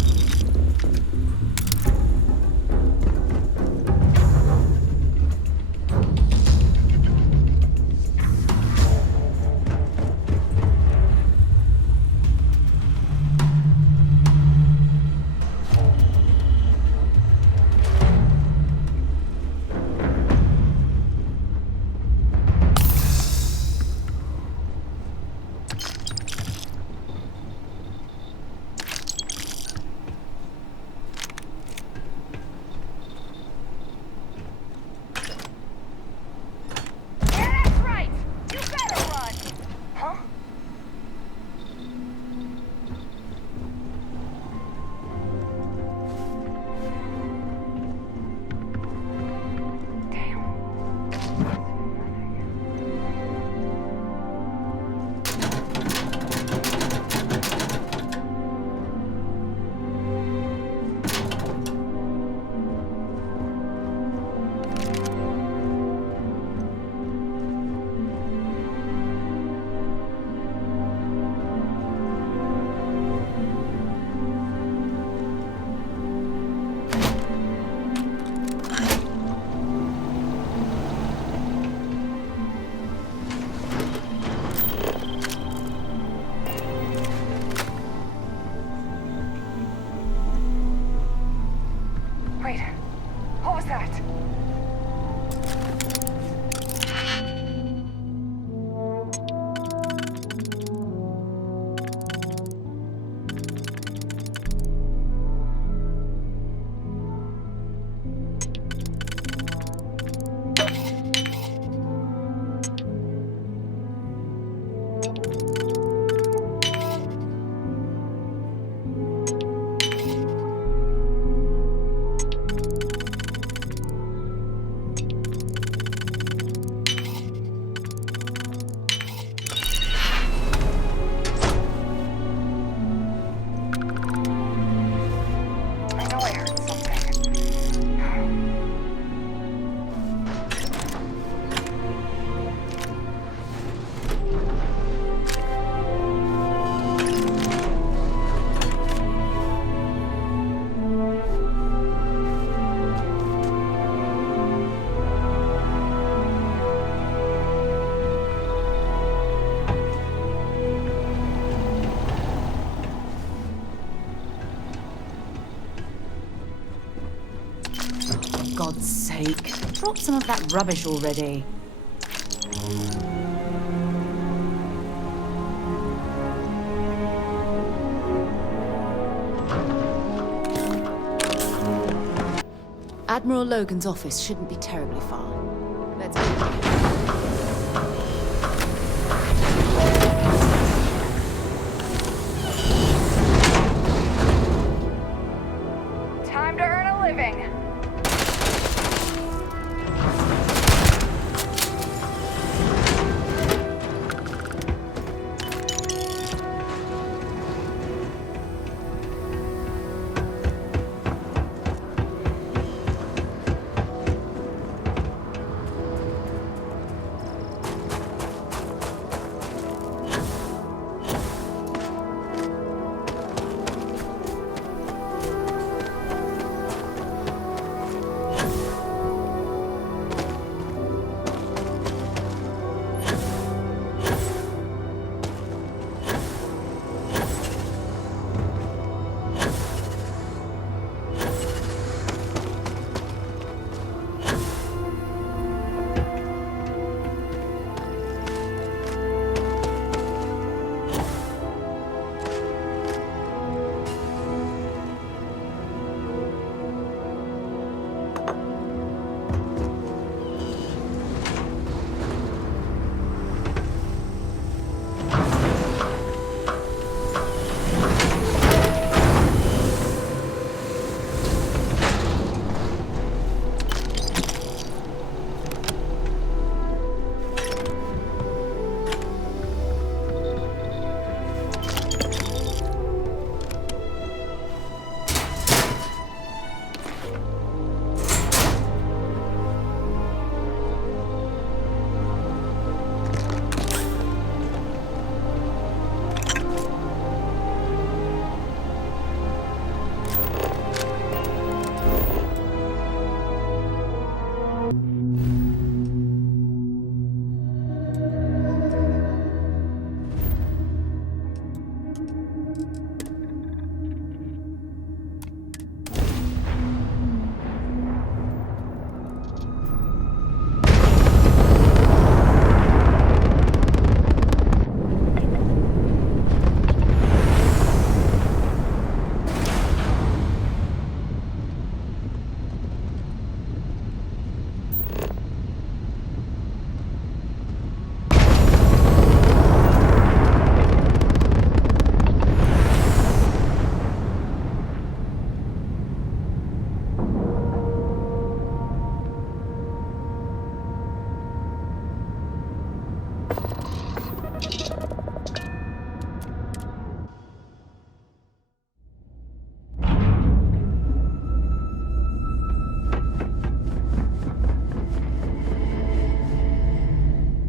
God's sake, drop some of that rubbish already. Admiral Logan's office shouldn't be terribly far. Let's go. Time to earn a living.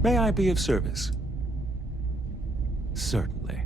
May I be of service? Certainly.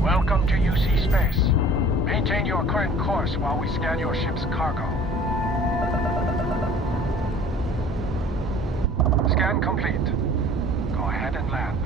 Welcome to UC Space. Maintain your current course while we scan your ship's cargo. Scan complete. Go ahead and land.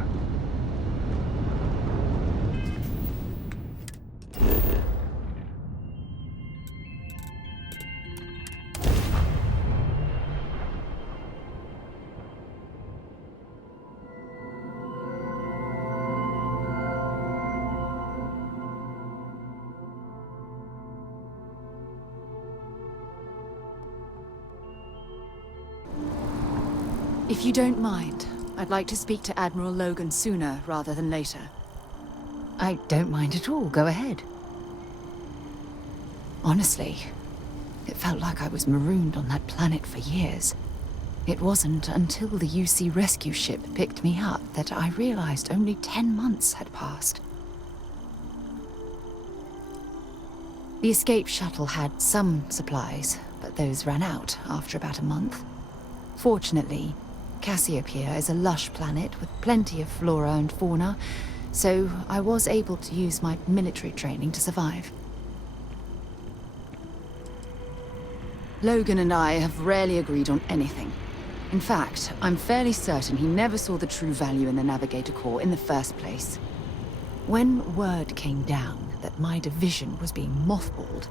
If you don't mind, I'd like to speak to Admiral Logan sooner rather than later. I don't mind at all. Go ahead. Honestly, it felt like I was marooned on that planet for years. It wasn't until the UC rescue ship picked me up that I realized only 10 months had passed. The escape shuttle had some supplies, but those ran out after about a month. Fortunately, Cassiopeia is a lush planet with plenty of flora and fauna, so I was able to use my military training to survive. Logan and I have rarely agreed on anything. In fact, I'm fairly certain he never saw the true value in the Navigator Corps in the first place. When word came down that my division was being mothballed,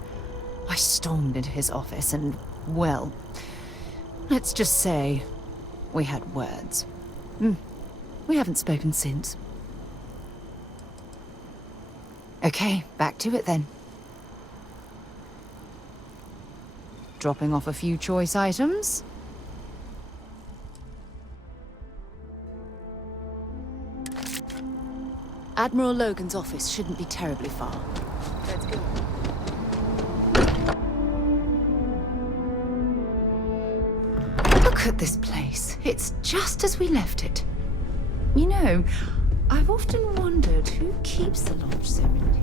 I stormed into his office and, well, let's just say we had words. We haven't spoken since. Okay, back to it then. Dropping off a few choice items. Admiral Logan's office shouldn't be terribly far. Let's go. Look at this place. It's just as we left it. You know, I've often wondered who keeps the lodge so empty.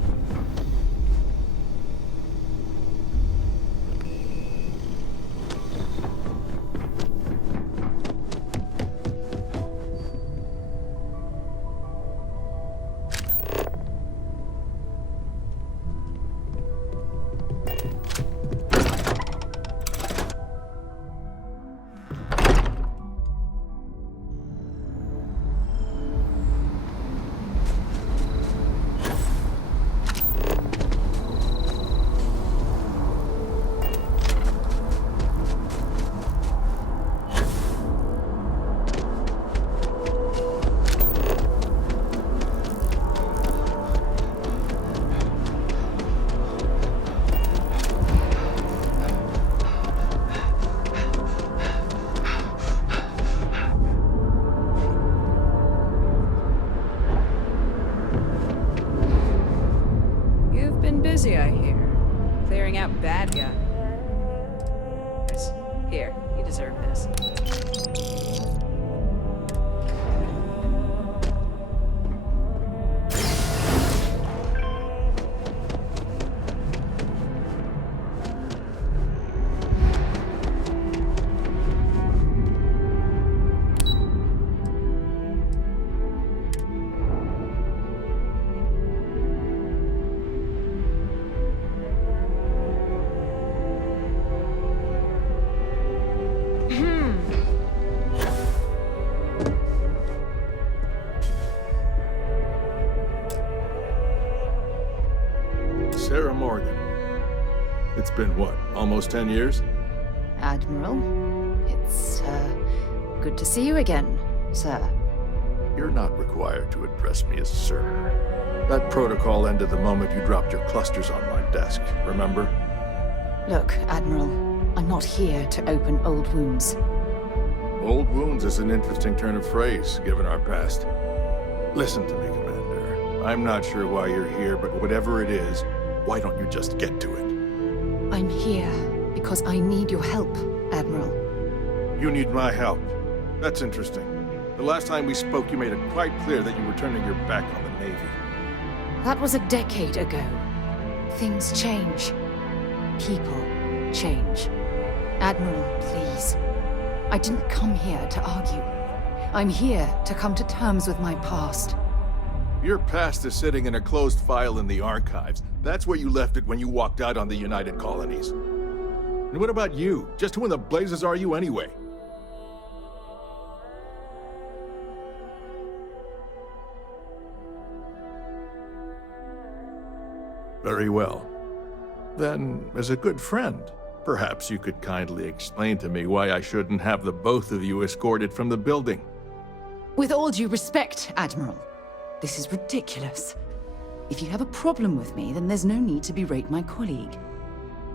Busy, I hear. Clearing out bad guys. Here, you deserve this. It's been what, almost 10 years? Admiral, it's, good to see you again, sir. You're not required to address me as sir. That protocol ended the moment you dropped your clusters on my desk, remember? Look, Admiral, I'm not here to open old wounds. Old wounds is an interesting turn of phrase, given our past. Listen to me, Commander. I'm not sure why you're here, but whatever it is, why don't you just get to it? I'm here because I need your help, Admiral. You need my help. That's interesting. The last time we spoke, you made it quite clear that you were turning your back on the Navy. That was a decade ago. Things change. People change. Admiral, please. I didn't come here to argue. I'm here to come to terms with my past. Your past is sitting in a closed file in the archives. That's where you left it when you walked out on the United Colonies. And what about you? Just who in the blazes are you anyway? Very well. Then, as a good friend, perhaps you could kindly explain to me why I shouldn't have the both of you escorted from the building. With all due respect, Admiral, this is ridiculous. If you have a problem with me, then there's no need to berate my colleague.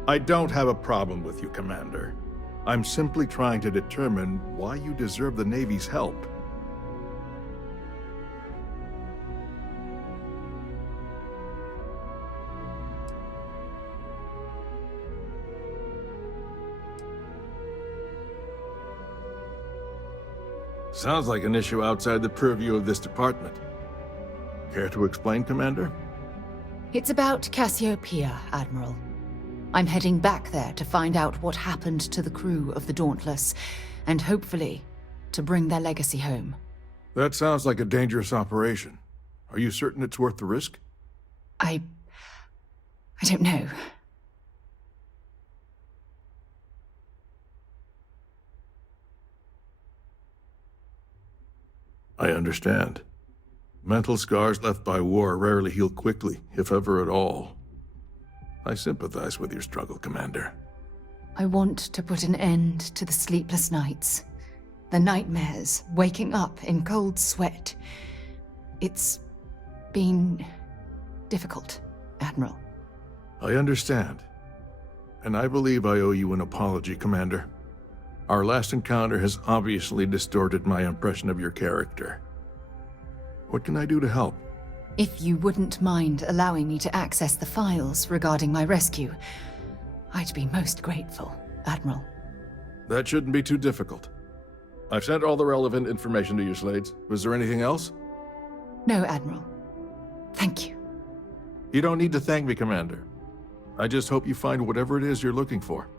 I don't have a problem with you, Commander. I'm simply trying to determine why you deserve the Navy's help. Sounds like an issue outside the purview of this department. Care to explain, Commander? It's about Cassiopeia, Admiral. I'm heading back there to find out what happened to the crew of the Dauntless, and hopefully, to bring their legacy home. That sounds like a dangerous operation. Are you certain it's worth the risk? I don't know. I understand. Mental scars left by war rarely heal quickly, if ever at all. I sympathize with your struggle, Commander. I want to put an end to the sleepless nights, the nightmares, waking up in cold sweat. It's been difficult, Admiral. I understand. And I believe I owe you an apology, Commander. Our last encounter has obviously distorted my impression of your character. What can I do to help? If you wouldn't mind allowing me to access the files regarding my rescue, I'd be most grateful, Admiral. That shouldn't be too difficult. I've sent all the relevant information to you, Slades. Was there anything else? No, Admiral. Thank you. You don't need to thank me, Commander. I just hope you find whatever it is you're looking for.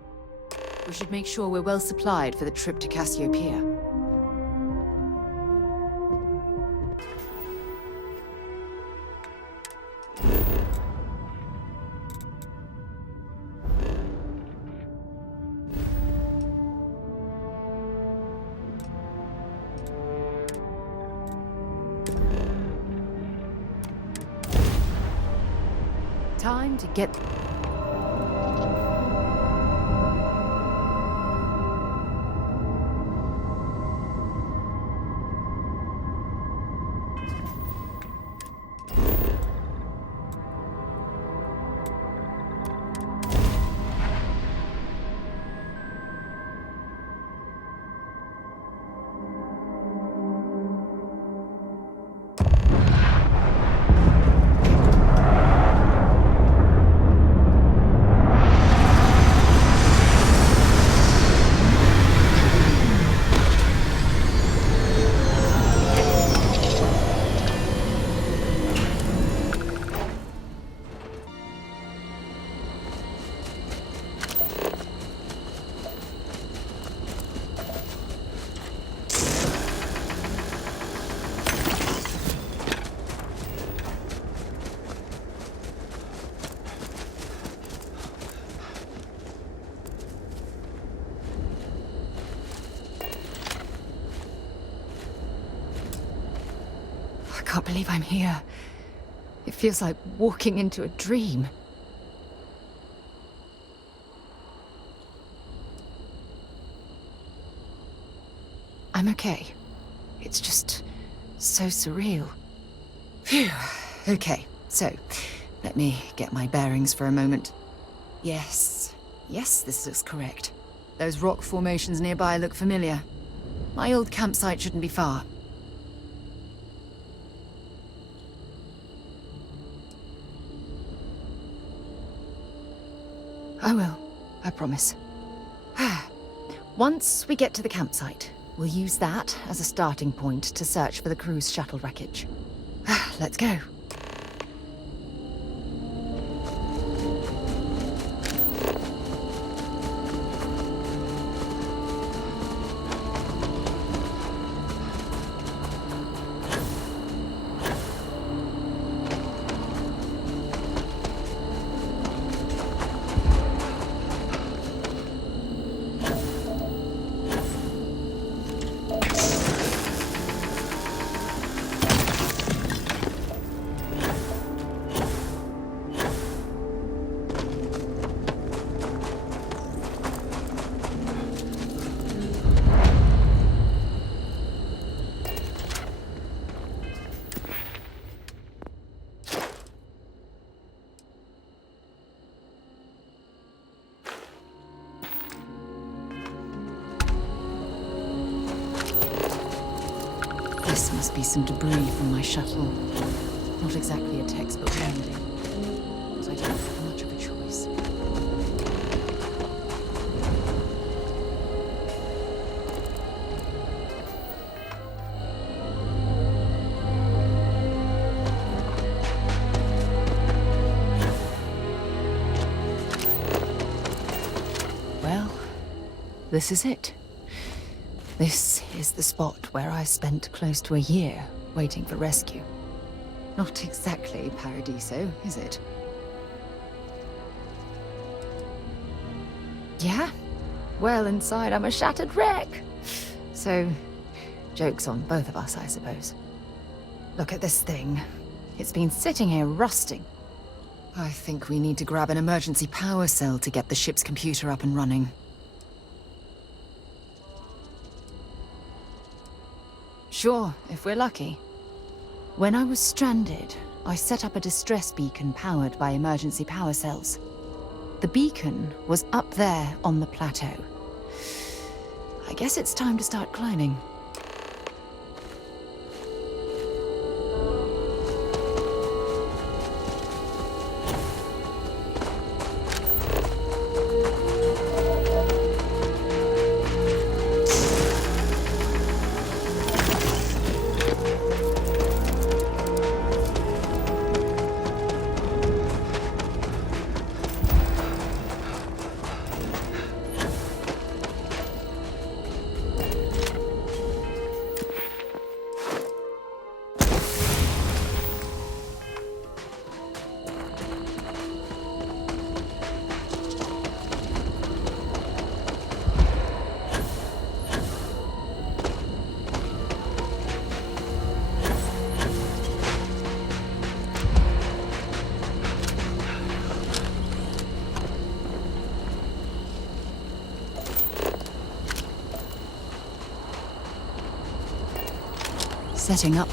We should make sure we're well supplied for the trip to Cassiopeia. Time to get... I can't believe I'm here. It feels like walking into a dream. I'm okay. It's just so surreal. Phew. Okay, so let me get my bearings for a moment. Yes, this looks correct. Those rock formations nearby look familiar. My old campsite shouldn't be far. I will, I promise. Once we get to the campsite, we'll use that as a starting point to search for the crew's shuttle wreckage. Let's go. This must be some debris from my shuttle. Not exactly a textbook landing, but I don't have much of a choice. Well, this is it. This is the spot where I spent close to a year waiting for rescue. Not exactly Paradiso, is it? Yeah? Well, inside I'm a shattered wreck. So, joke's on both of us, I suppose. Look at this thing. It's been sitting here rusting. I think we need to grab an emergency power cell to get the ship's computer up and running. Sure, if we're lucky. When I was stranded, I set up a distress beacon powered by emergency power cells. The beacon was up there on the plateau. I guess it's time to start climbing. Setting up.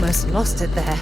Almost lost it there.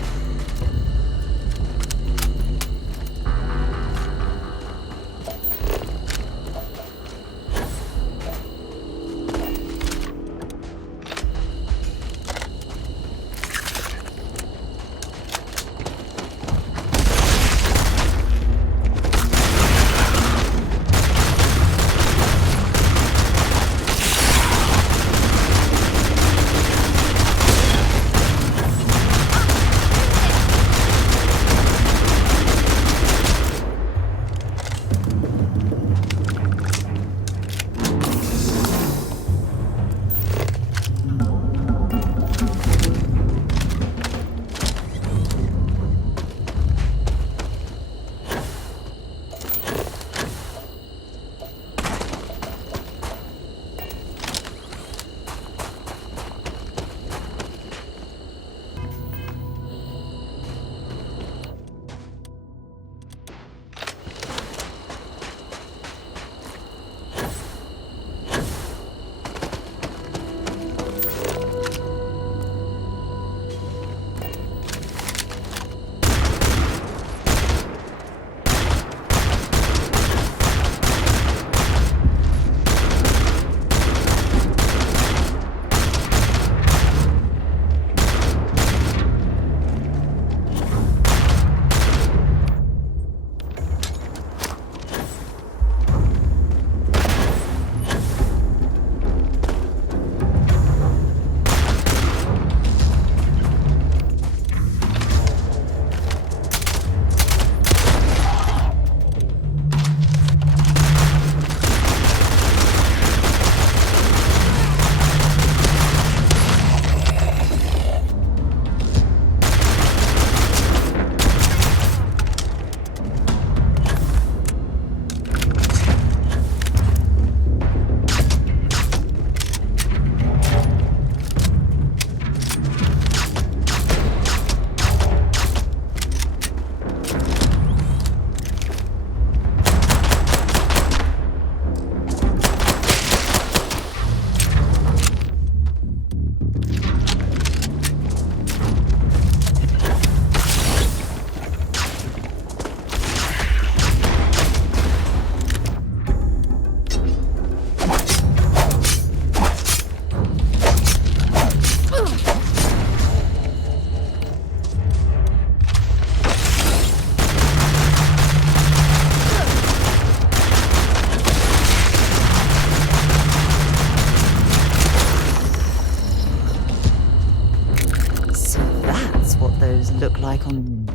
like on...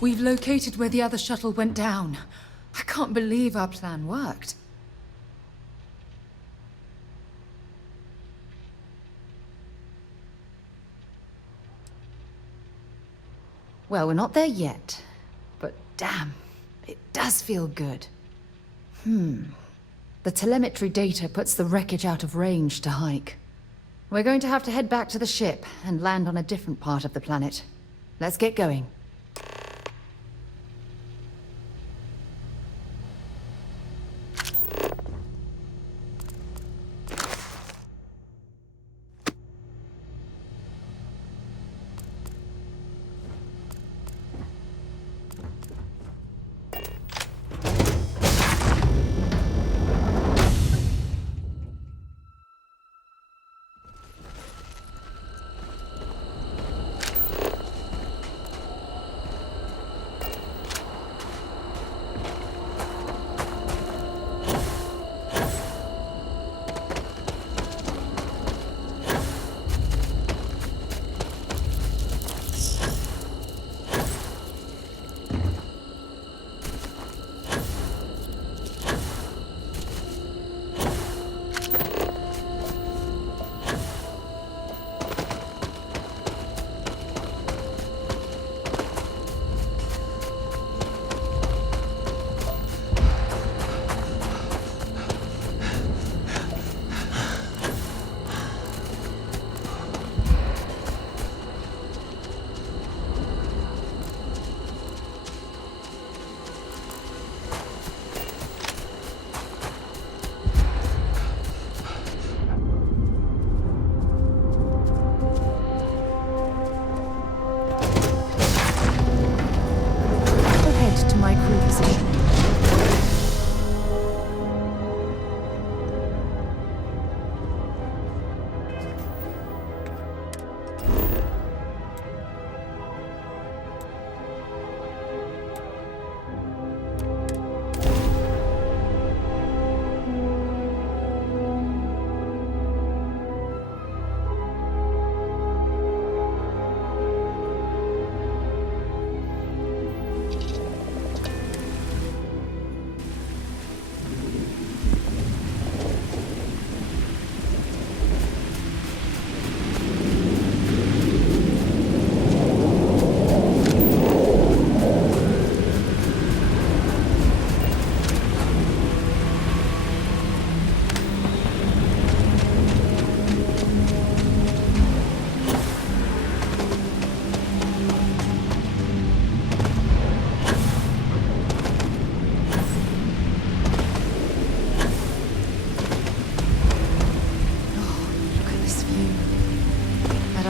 We've located where the other shuttle went down. I can't believe our plan worked. Well, we're not there yet. But damn, it does feel good. The telemetry data puts the wreckage out of range to hike. We're going to have to head back to the ship and land on a different part of the planet. Let's get going.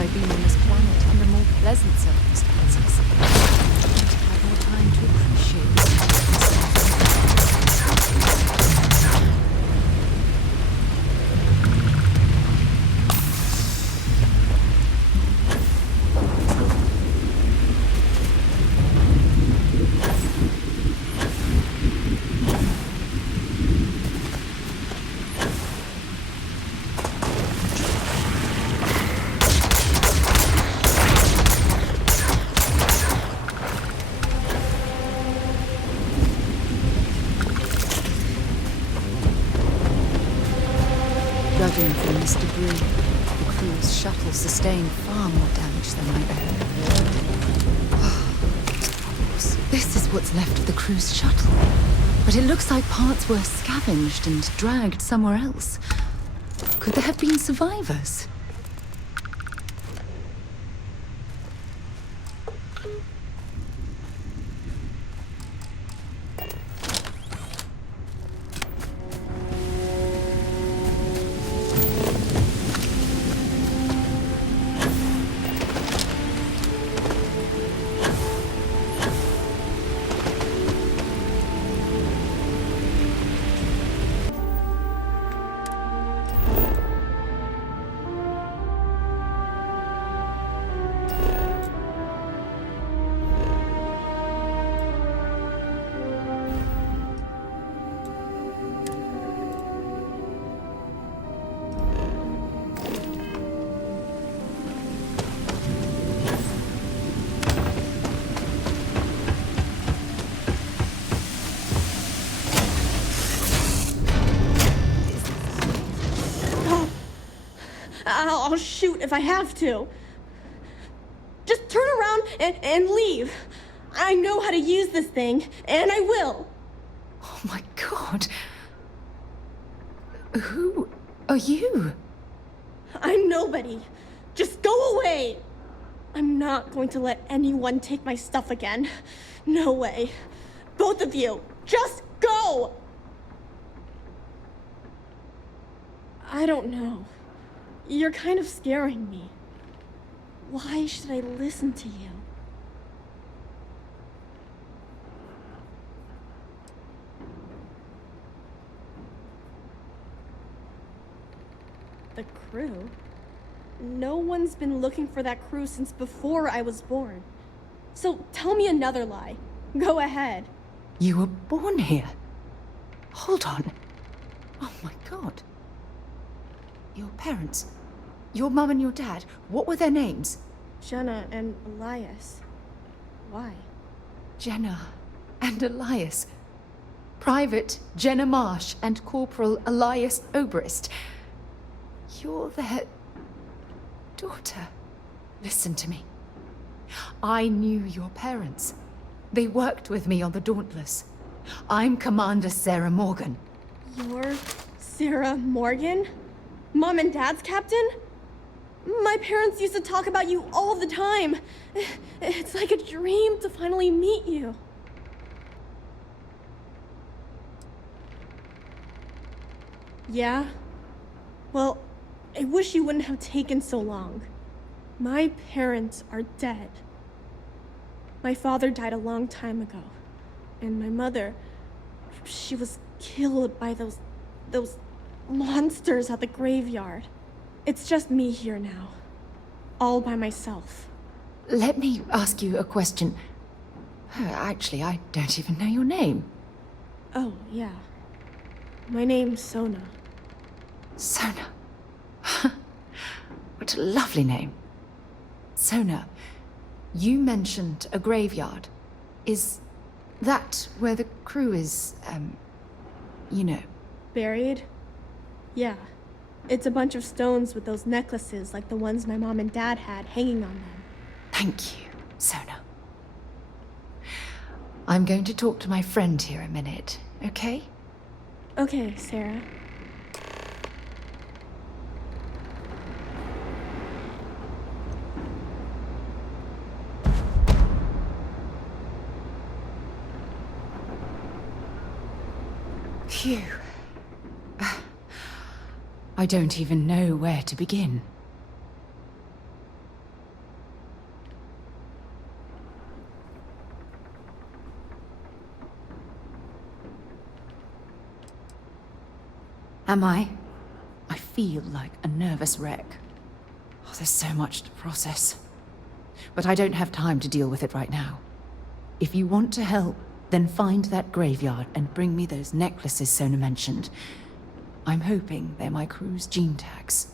I've been on this planet under more pleasant circumstances. I've had more time to appreciate myself. Judging from this debris, the crew's shuttle sustained far more damage than my own. Of course, this is what's left of the crew's shuttle. But it looks like parts were scavenged and dragged somewhere else. Could there have been survivors? I'll shoot if I have to. Just turn around and leave. I know how to use this thing, and I will. Oh my god. Who are you? I'm nobody. Just go away. I'm not going to let anyone take my stuff again. No way. Both of you, just go! I don't know. You're kind of scaring me. Why should I listen to you? The crew? No one's been looking for that crew since before I was born. So tell me another lie. Go ahead. You were born here? Hold on. Oh my god. Your parents, your mum and your dad, what were their names? Jenna and Elias. Why? Jenna and Elias. Private Jenna Marsh and Corporal Elias Obrist. You're their daughter. Listen to me. I knew your parents. They worked with me on the Dauntless. I'm Commander Sarah Morgan. You're Sarah Morgan? Mom and Dad's captain? My parents used to talk about you all the time. It's like a dream to finally meet you. Yeah? Well, I wish you wouldn't have taken so long. My parents are dead. My father died a long time ago. And my mother, she was killed by those monsters at the graveyard. It's just me here now. All by myself. Let me ask you a question. Actually, I don't even know your name. Oh, yeah. My name's Sona. Sona. What a lovely name. Sona, you mentioned a graveyard. Is that where the crew is, you know? Buried? Yeah. It's a bunch of stones with those necklaces like the ones my mom and dad had hanging on them. Thank you, Sona. I'm going to talk to my friend here a minute, okay? Okay, Sarah. Phew. I don't even know where to begin. Am I? I feel like a nervous wreck. Oh, there's so much to process. But I don't have time to deal with it right now. If you want to help, then find that graveyard and bring me those necklaces Sona mentioned. I'm hoping they're my crew's gene tags.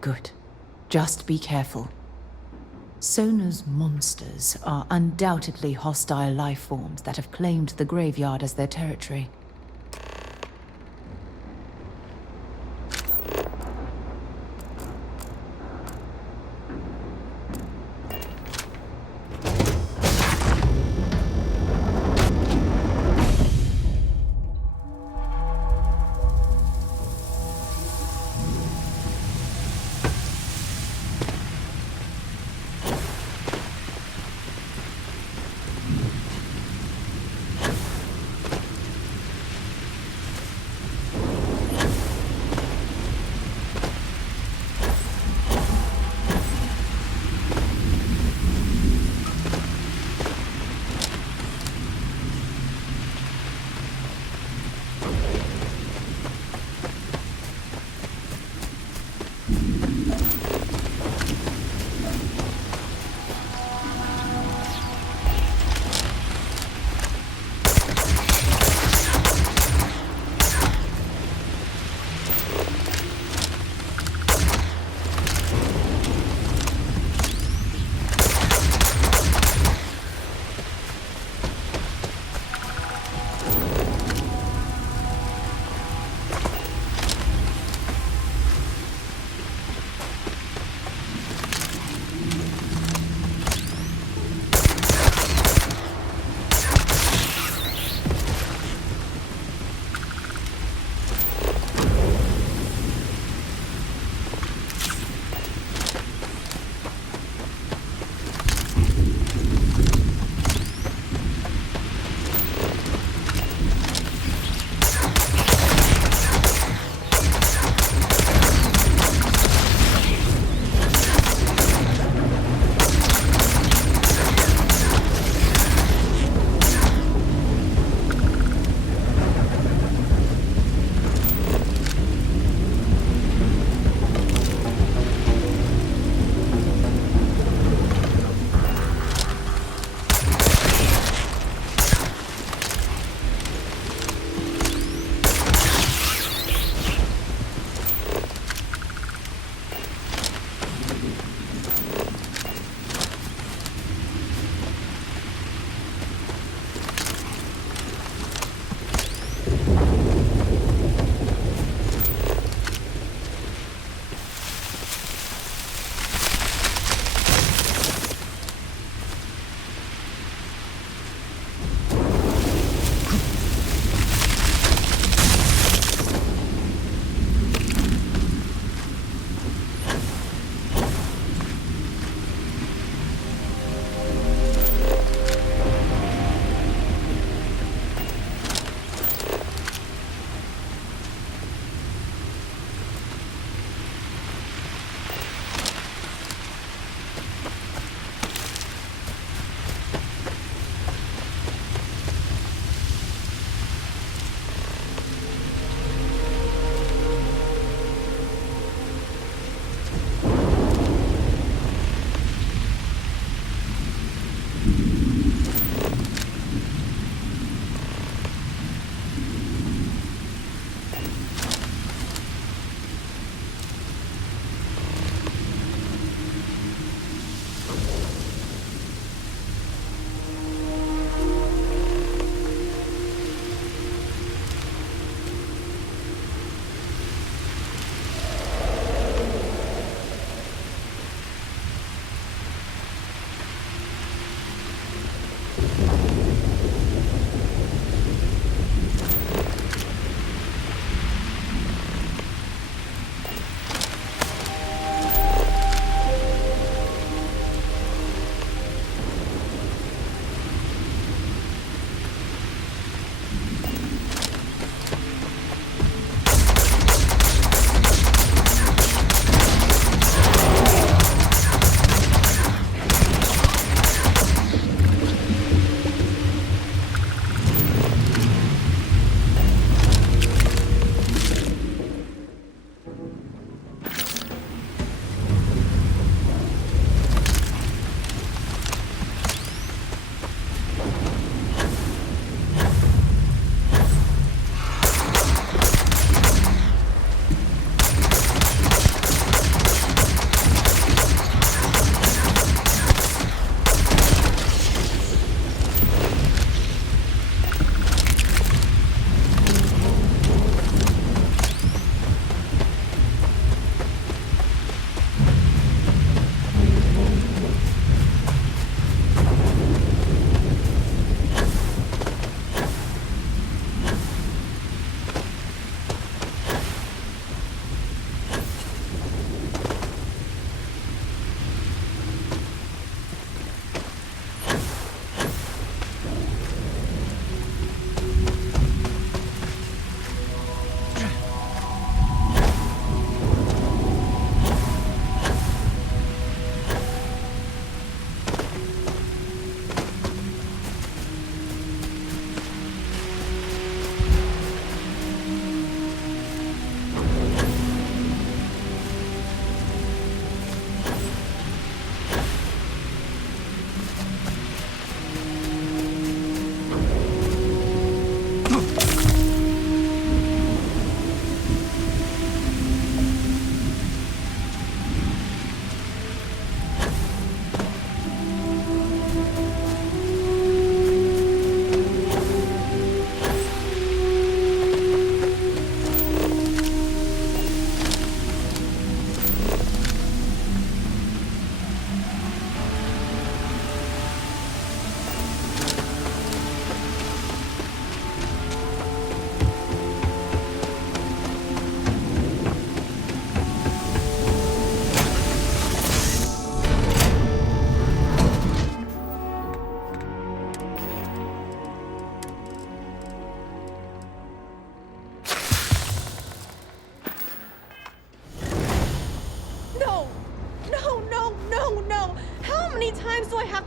Good. Just be careful. Sona's monsters are undoubtedly hostile life forms that have claimed the graveyard as their territory.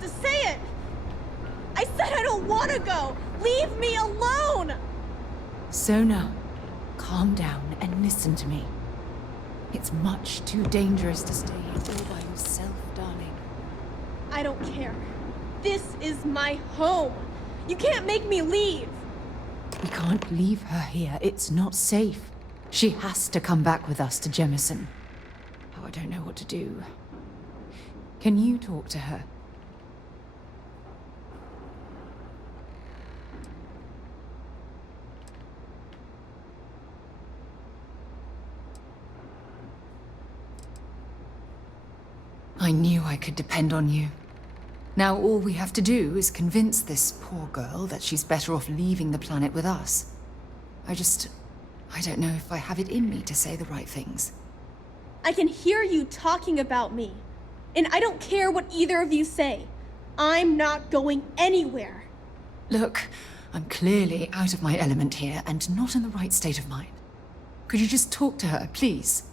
to say it! I said I don't want to go! Leave me alone! Sona, calm down and listen to me. It's much too dangerous to stay here all by yourself, darling. I don't care. This is my home. You can't make me leave. We can't leave her here. It's not safe. She has to come back with us to Jemison. Oh, I don't know what to do. Can you talk to her? I knew I could depend on you. Now all we have to do is convince this poor girl that she's better off leaving the planet with us. I don't know if I have it in me to say the right things. I can hear you talking about me. And I don't care what either of you say. I'm not going anywhere. Look, I'm clearly out of my element here and not in the right state of mind. Could you just talk to her, please?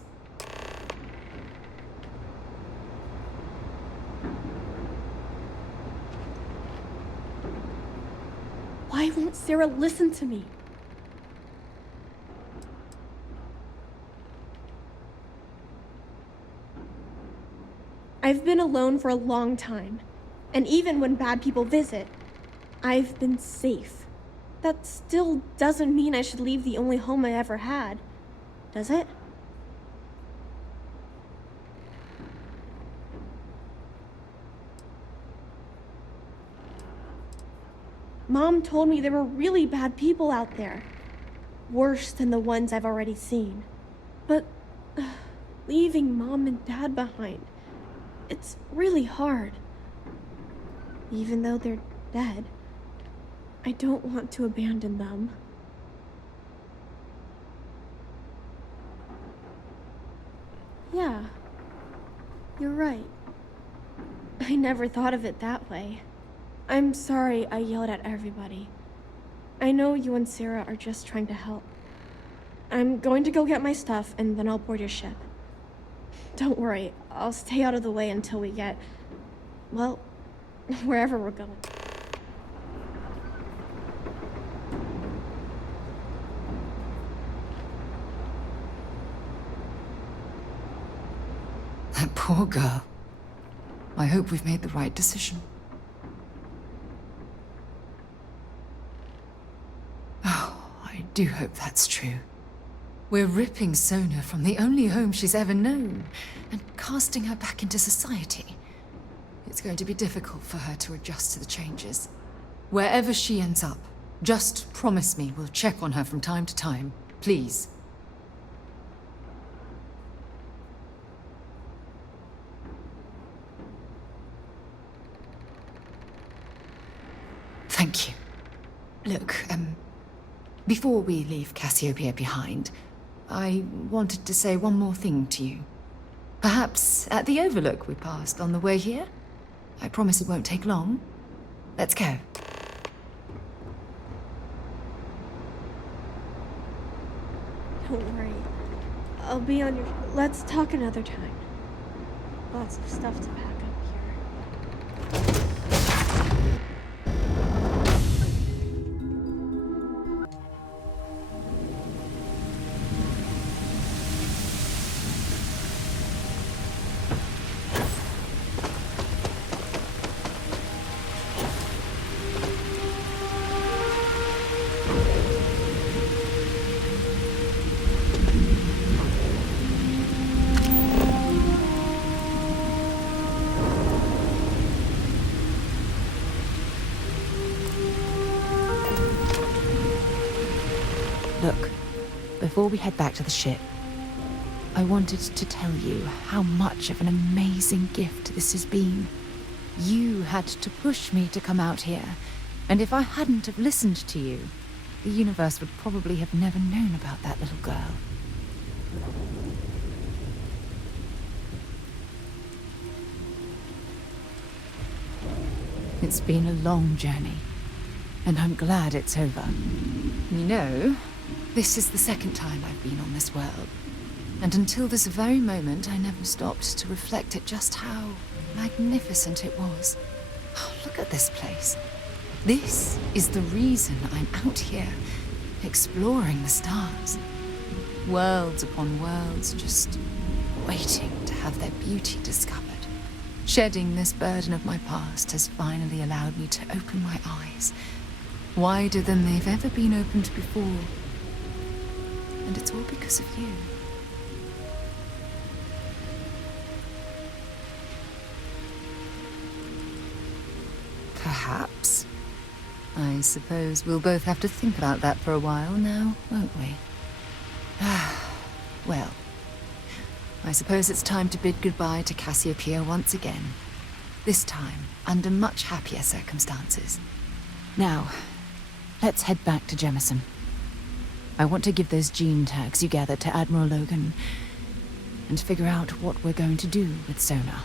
Why won't Sarah listen to me? I've been alone for a long time, and even when bad people visit, I've been safe. That still doesn't mean I should leave the only home I ever had, does it? Mom told me there were really bad people out there. Worse than the ones I've already seen. But leaving Mom and Dad behind, it's really hard. Even though they're dead, I don't want to abandon them. Yeah, you're right. I never thought of it that way. I'm sorry I yelled at everybody. I know you and Sarah are just trying to help. I'm going to go get my stuff and then I'll board your ship. Don't worry, I'll stay out of the way until we get, well, wherever we're going. That poor girl. I hope we've made the right decision. I do hope that's true. We're ripping Sona from the only home she's ever known and casting her back into society. It's going to be difficult for her to adjust to the changes. Wherever she ends up, just promise me we'll check on her from time to time, please. Thank you. Look, before we leave Cassiopeia behind, I wanted to say one more thing to you. Perhaps at the overlook we passed on the way here? I promise it won't take long. Let's go. Don't worry. I'll be on your... Let's talk another time. Lots of stuff to pack up here. Look, before we head back to the ship, I wanted to tell you how much of an amazing gift this has been. You had to push me to come out here, and if I hadn't have listened to you, the universe would probably have never known about that little girl. It's been a long journey, and I'm glad it's over. You know, this is the second time I've been on this world, and until this very moment I never stopped to reflect at just how magnificent it was. Oh, look at this place. This is the reason I'm out here, exploring the stars. Worlds upon worlds, just waiting to have their beauty discovered. Shedding this burden of my past has finally allowed me to open my eyes, wider than they've ever been opened before. And it's all because of you. Perhaps. I suppose we'll both have to think about that for a while now, won't we? Well, I suppose it's time to bid goodbye to Cassiopeia once again. This time, under much happier circumstances. Now, let's head back to Jemison. I want to give those gene tags you gathered to Admiral Logan, and figure out what we're going to do with Sona.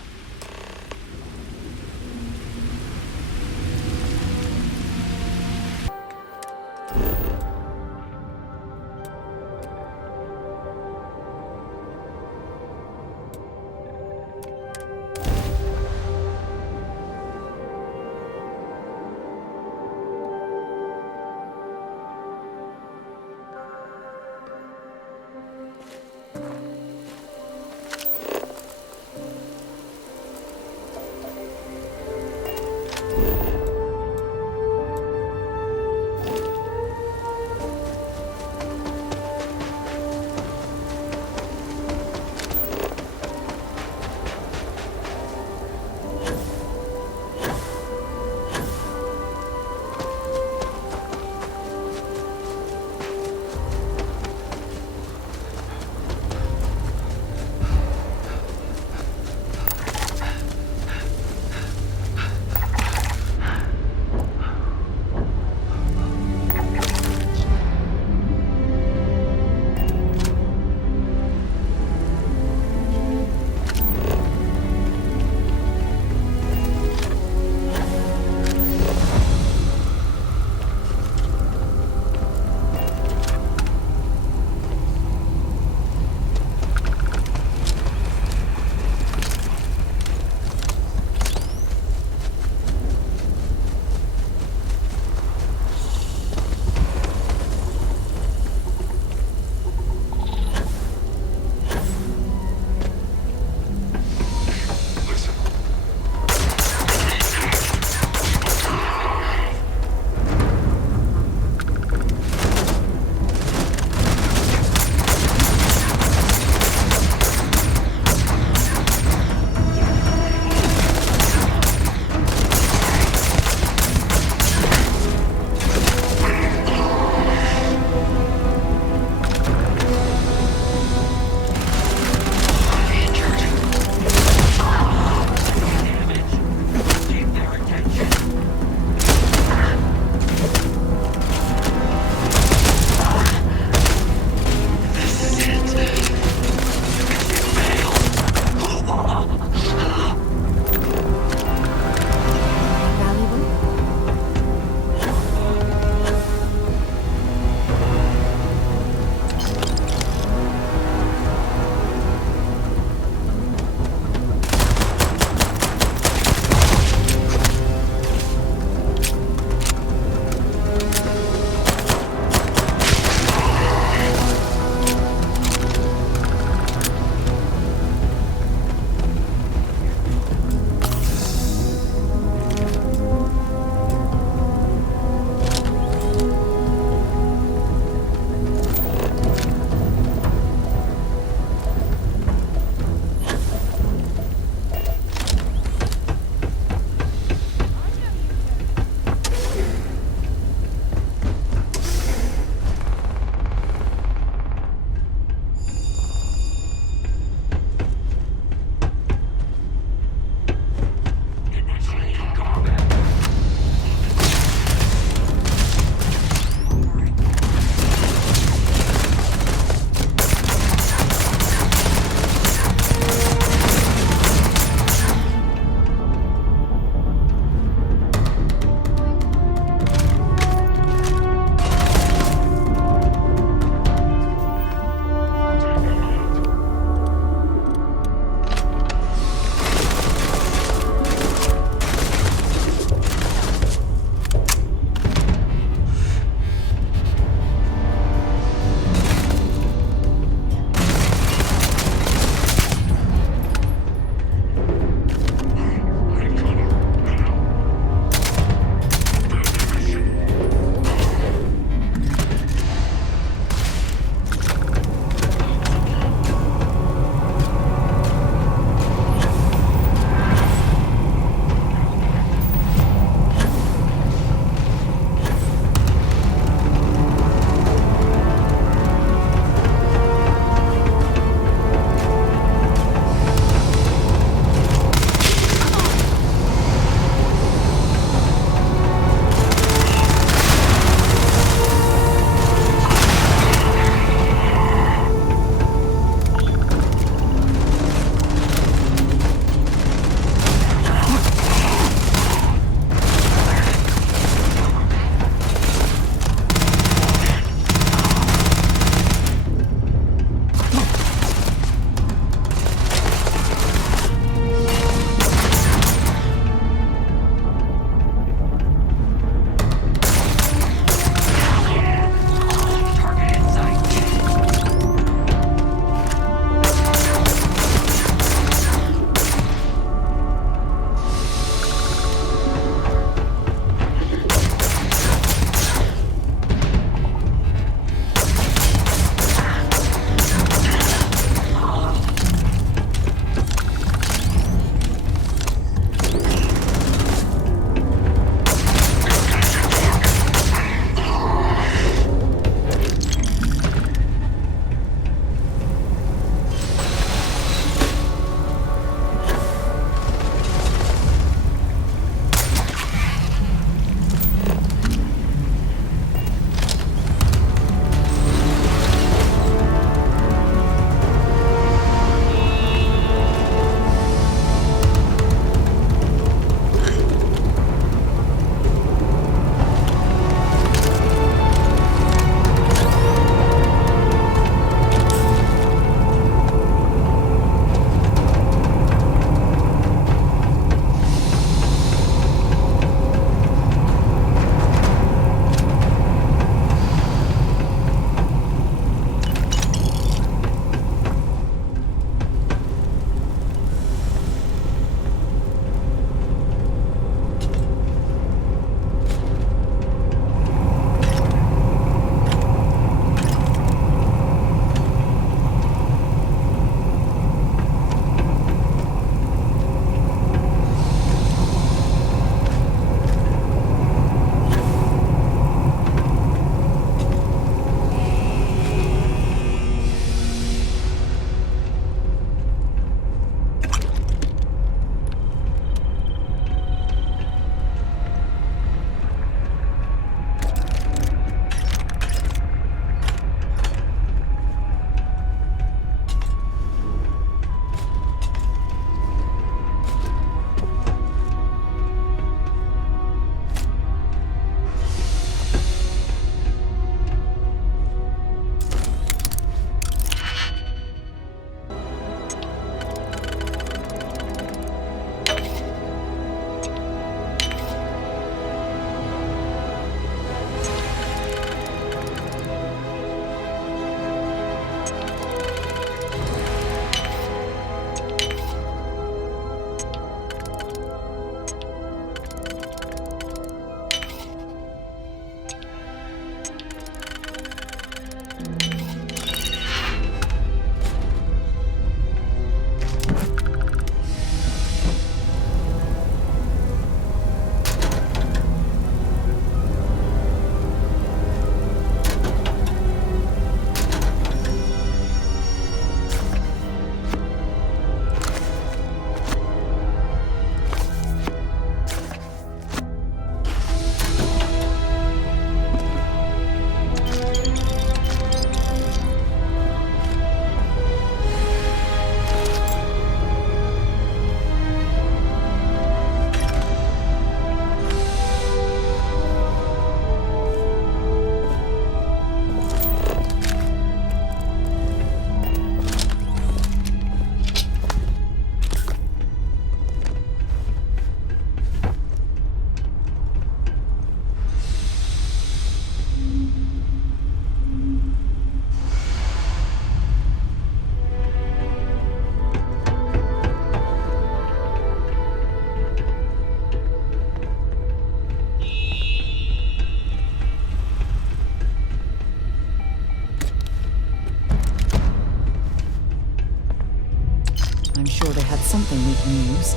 I'm sure they had something we can use.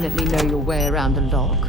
Definitely know your way around a lock.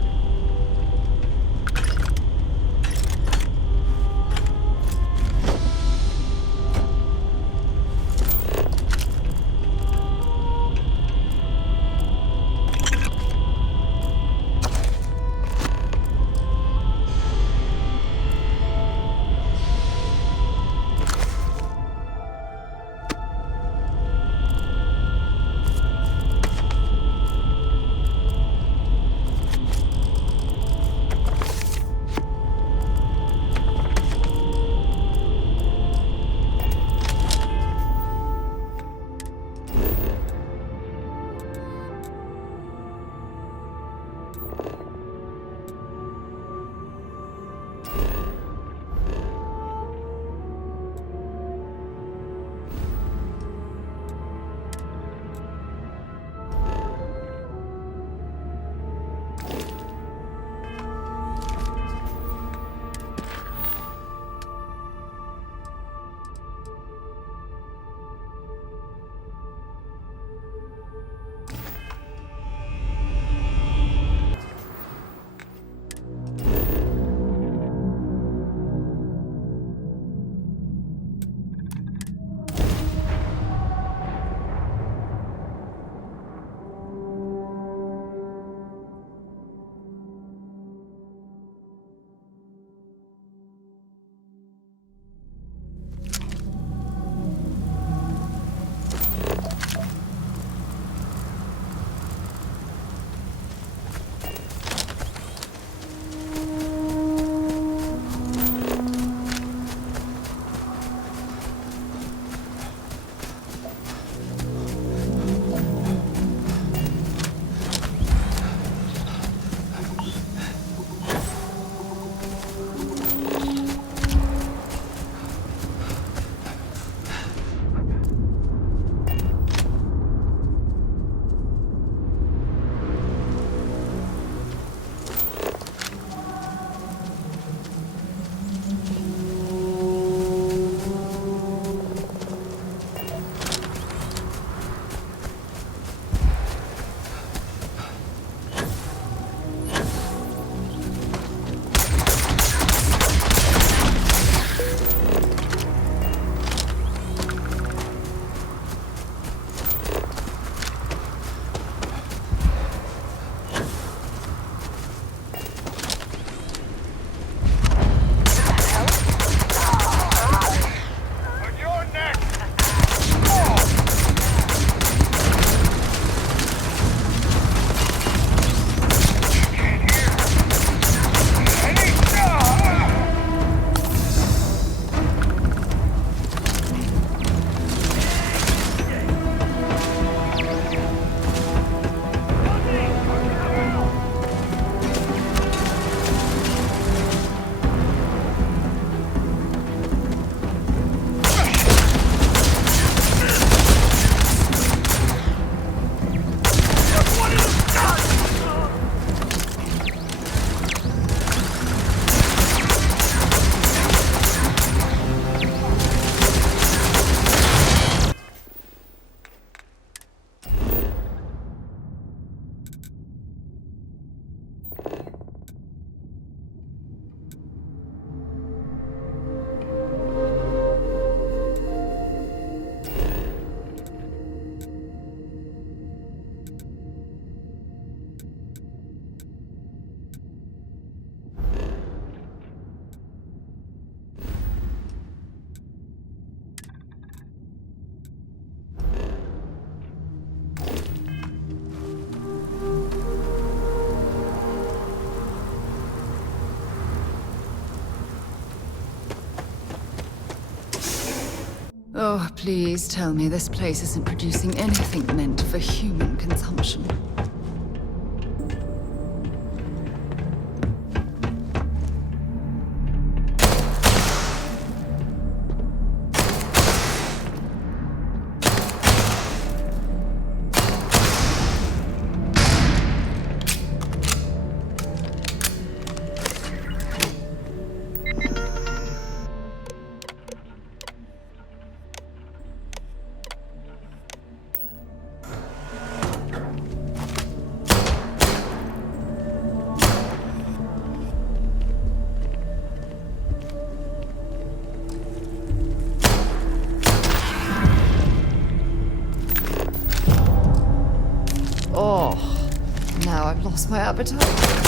Please tell me this place isn't producing anything meant for human consumption. Oh, now I've lost my appetite.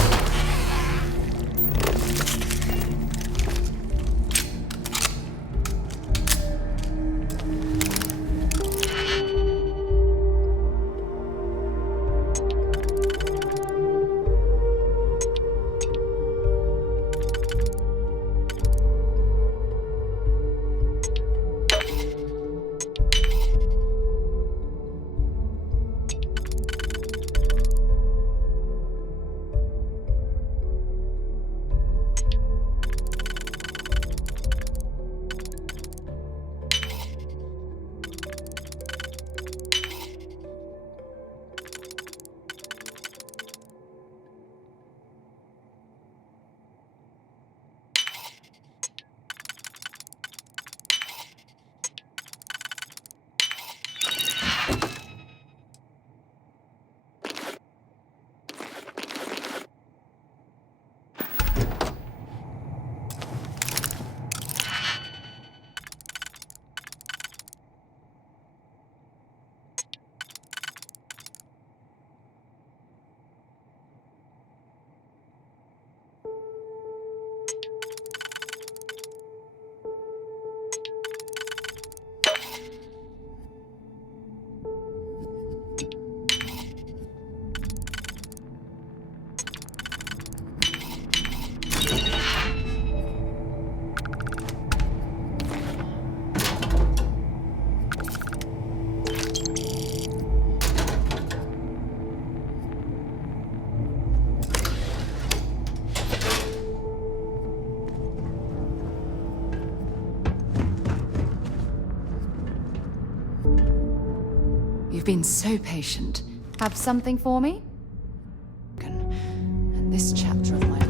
You've been so patient. Have something for me? And this chapter of my life.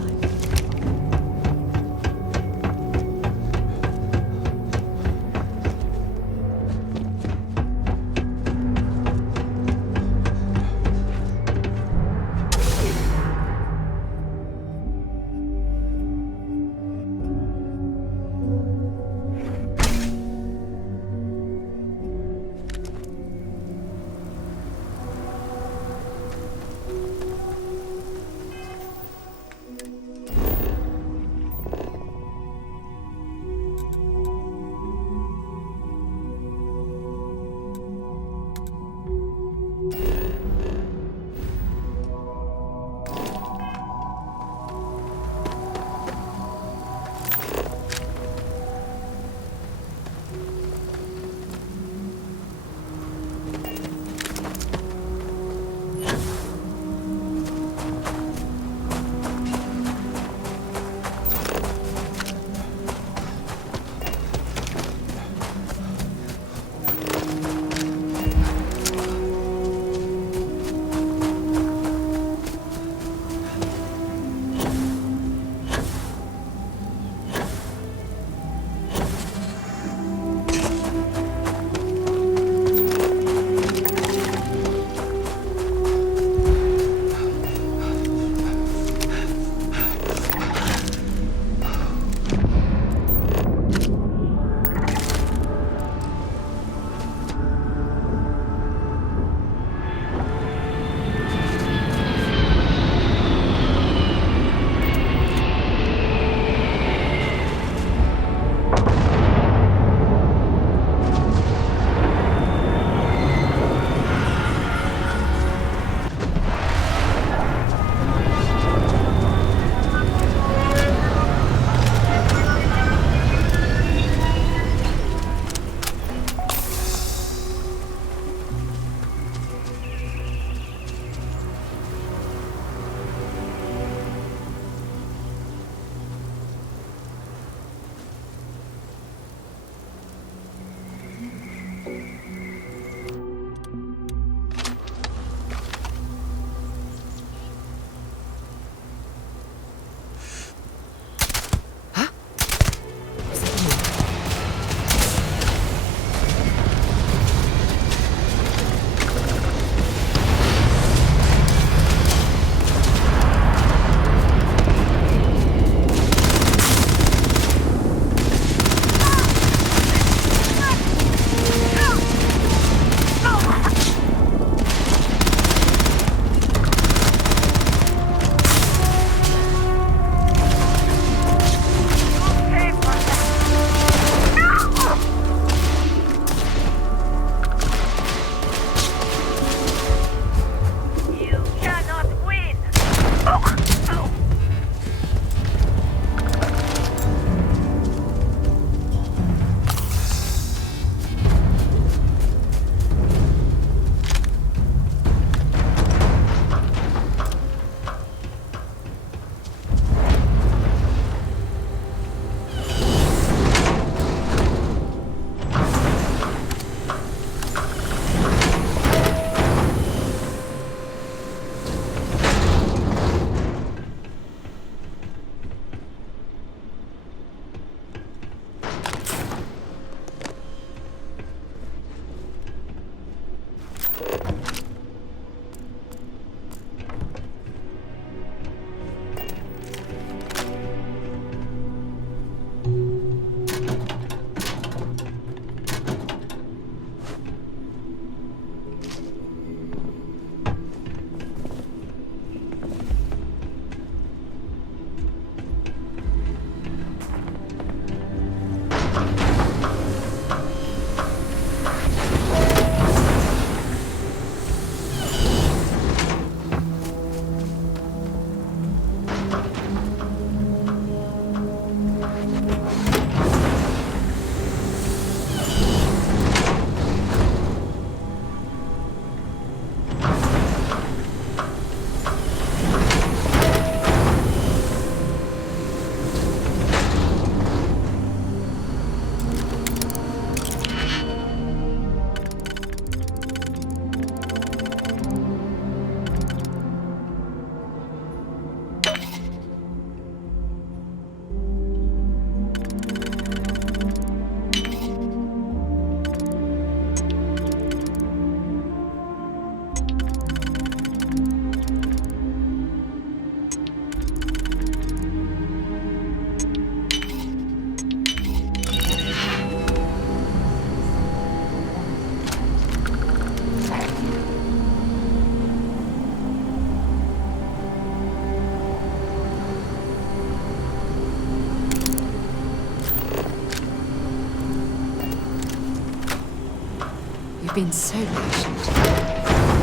You've been so patient.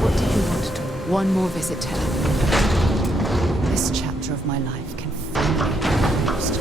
What did you want to do? One more visit to Earth. This chapter of my life can finally be closed.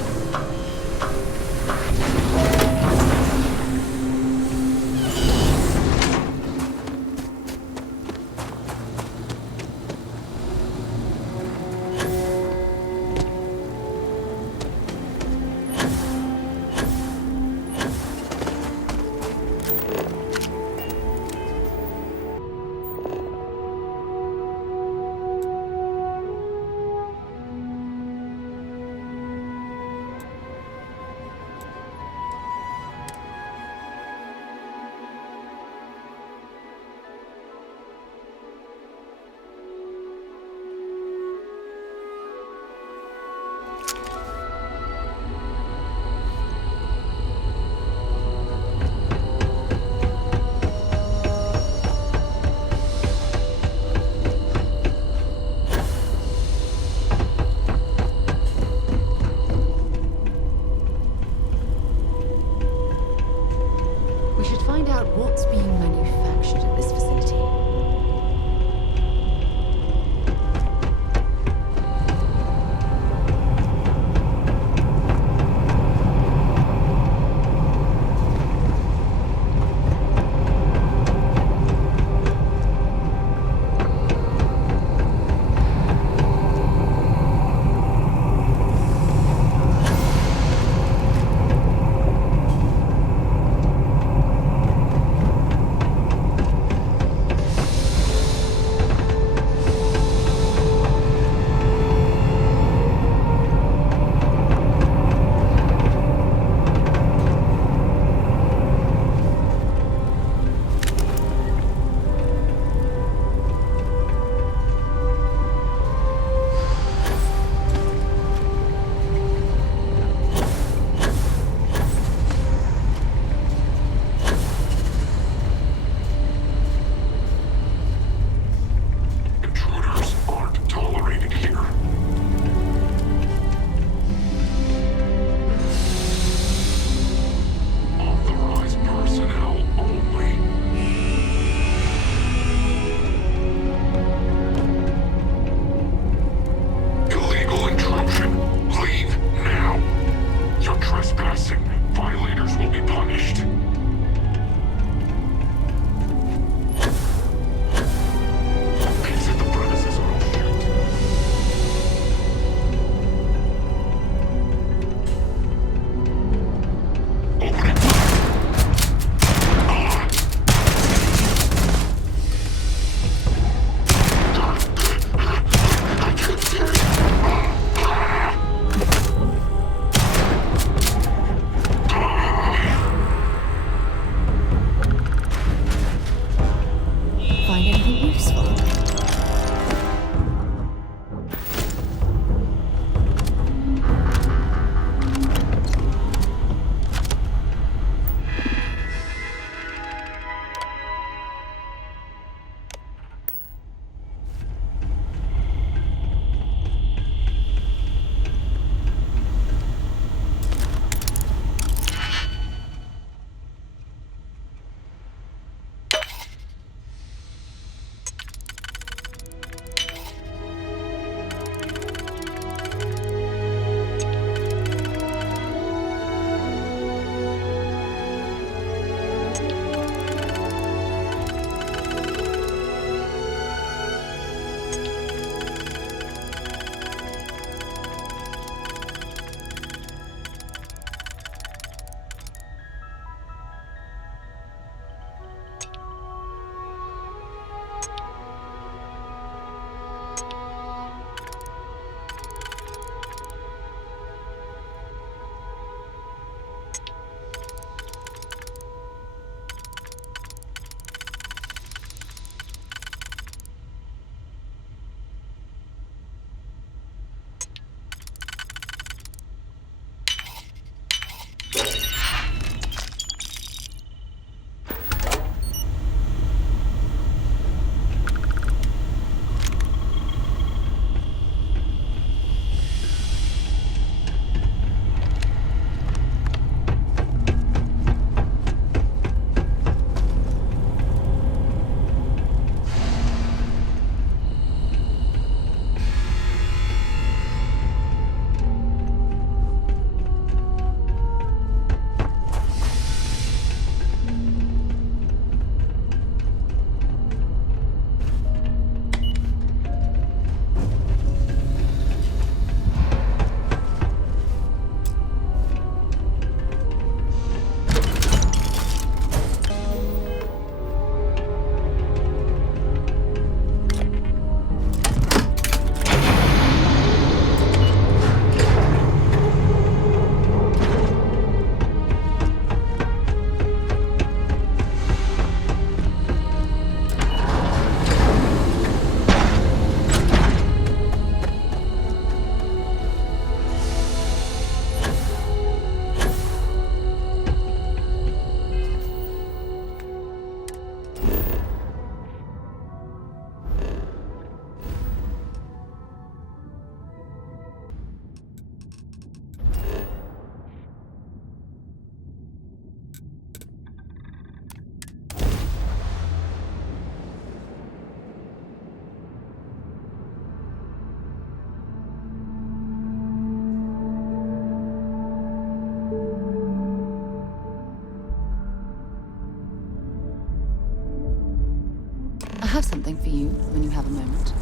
have something for you when you have a moment.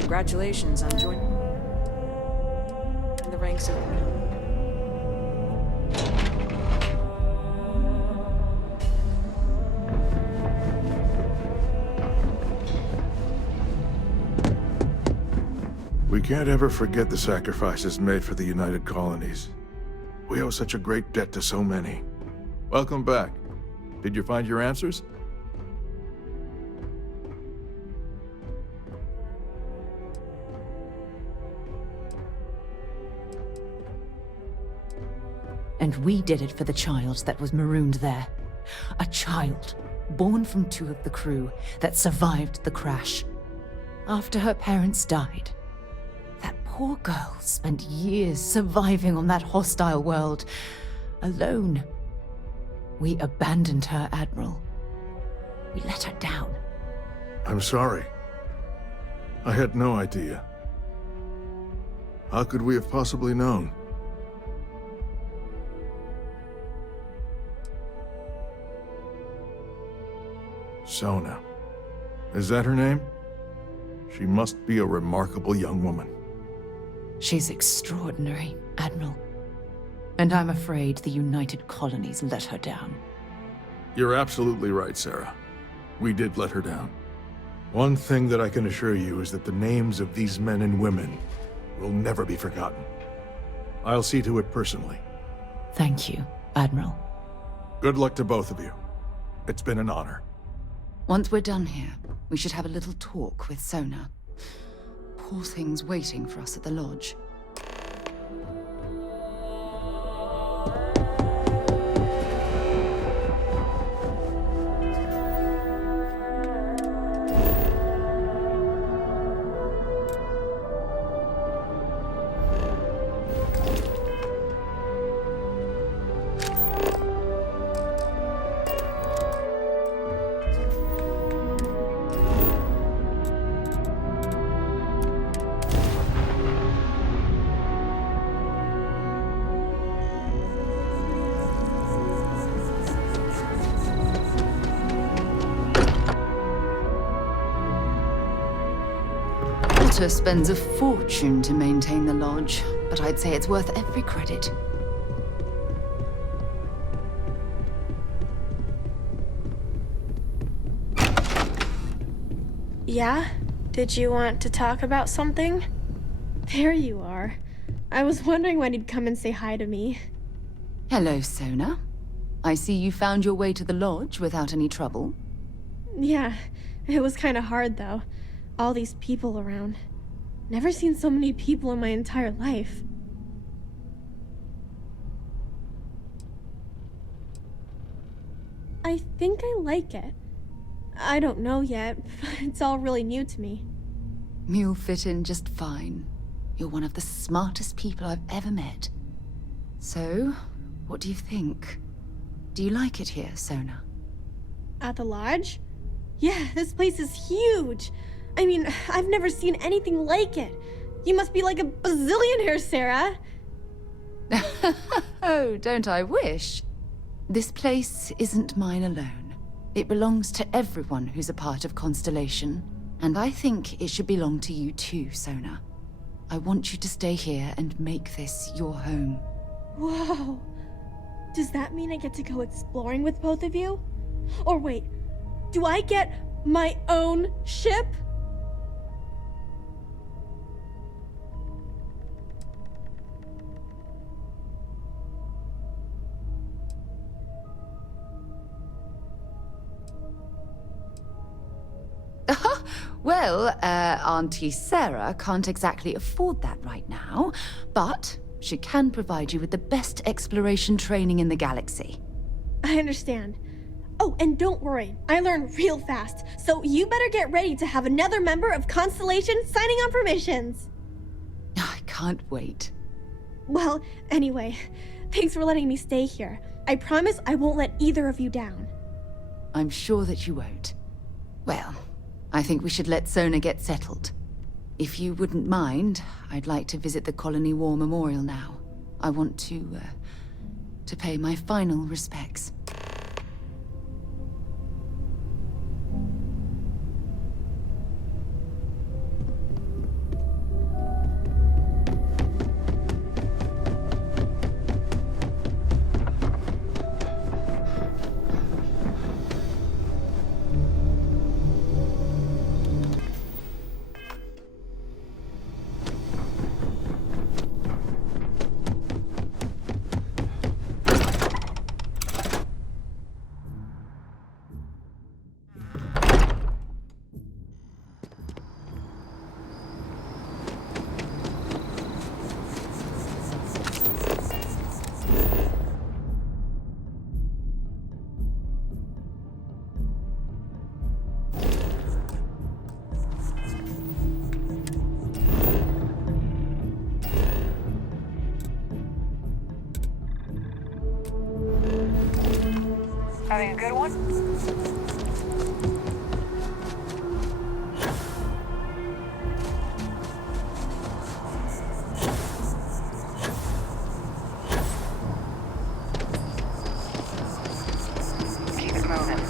Congratulations on joining the ranks of... We can't ever forget the sacrifices made for the United Colonies. We owe such a great debt to so many. Welcome back. Did you find your answers? And we did it for the child that was marooned there. A child, born from 2 of the crew, that survived the crash. After her parents died, that poor girl spent years surviving on that hostile world, alone. We abandoned her, Admiral. We let her down. I'm sorry. I had no idea. How could we have possibly known? Sona. Is that her name? She must be a remarkable young woman. She's extraordinary, Admiral. And I'm afraid the United Colonies let her down. You're absolutely right, Sarah. We did let her down. One thing that I can assure you is that the names of these men and women will never be forgotten. I'll see to it personally. Thank you, Admiral. Good luck to both of you. It's been an honor. Once we're done here, we should have a little talk with Sona. Poor thing's waiting for us at the lodge. Spends a fortune to maintain the lodge, but I'd say it's worth every credit. Yeah? Did you want to talk about something? There you are. I was wondering when you'd come and say hi to me. Hello, Sona. I see you found your way to the lodge without any trouble. Yeah, it was kind of hard though. All these people around. Never seen so many people in my entire life. I think I like it. I don't know yet. It's all really new to me. You'll fit in just fine. You're one of the smartest people I've ever met. So, what do you think? Do you like it here, Sona? At the lodge? Yeah, this place is huge. I mean, I've never seen anything like it. You must be like a bazillionaire, Sarah. Oh, don't I wish? This place isn't mine alone. It belongs to everyone who's a part of Constellation. And I think it should belong to you too, Sona. I want you to stay here and make this your home. Whoa. Does that mean I get to go exploring with both of you? Or wait, do I get my own ship? Well, Auntie Sarah can't exactly afford that right now, but she can provide you with the best exploration training in the galaxy. I understand. Oh, and don't worry, I learn real fast, so you better get ready to have another member of Constellation signing on for missions. I can't wait. Well, anyway, thanks for letting me stay here. I promise I won't let either of you down. I'm sure that you won't. Well, I think we should let Sona get settled. If you wouldn't mind, I'd like to visit the Colony War Memorial now. I want to pay my final respects. Having a good one? Keep it moving.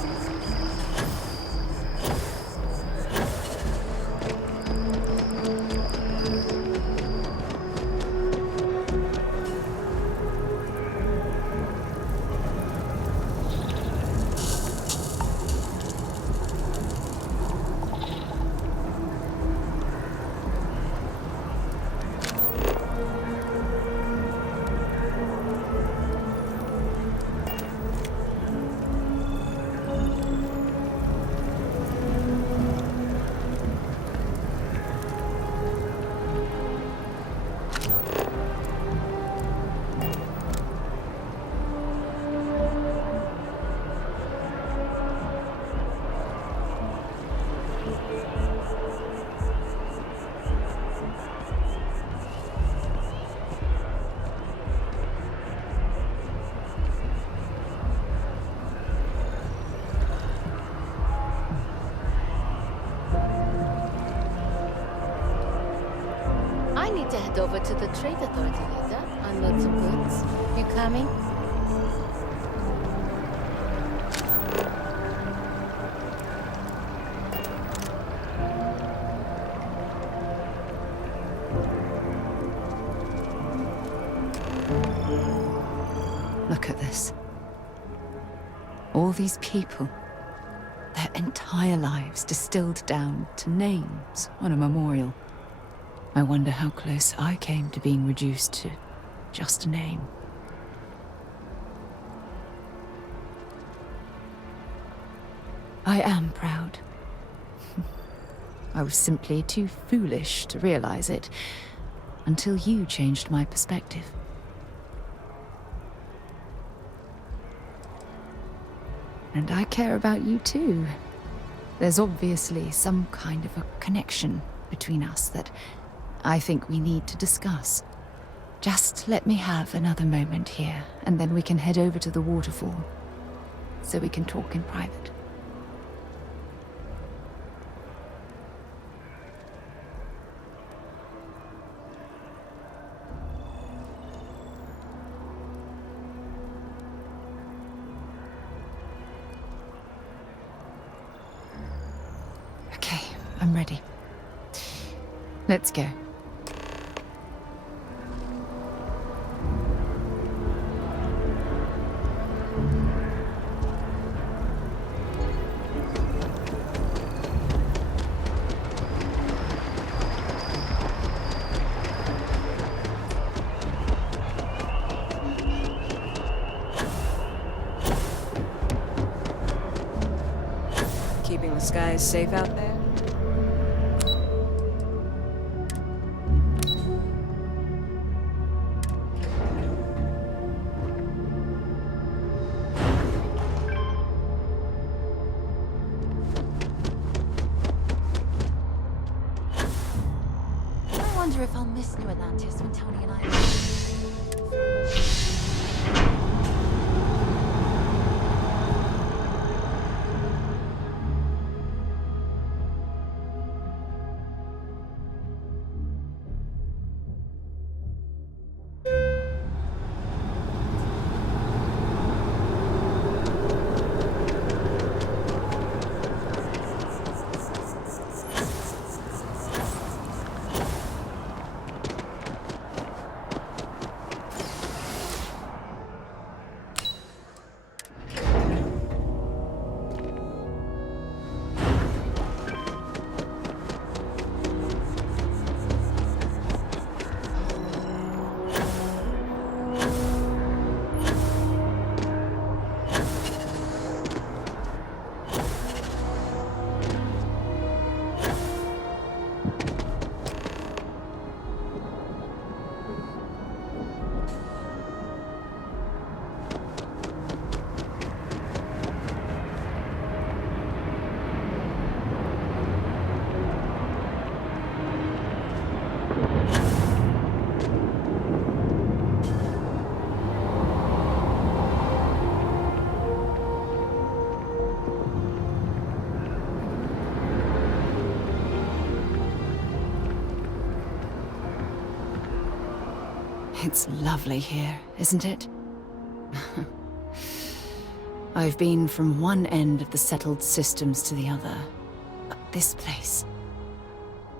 I need to head over to the Trade Authority later, unload some goods. You coming? Look at this. All these people. Their entire lives distilled down to names on a memorial. I wonder how close I came to being reduced to just a name. I am proud. I was simply too foolish to realize it until you changed my perspective. And I care about you too. There's obviously some kind of a connection between us that I think we need to discuss. Just let me have another moment here, and then we can head over to the waterfall, so we can talk in private. Okay, I'm ready. Let's go. Keeping the skies safe out there? wonder if I'll miss New Atlantis when Tony and I... It's lovely here, isn't it? I've been from one end of the settled systems to the other. But this place,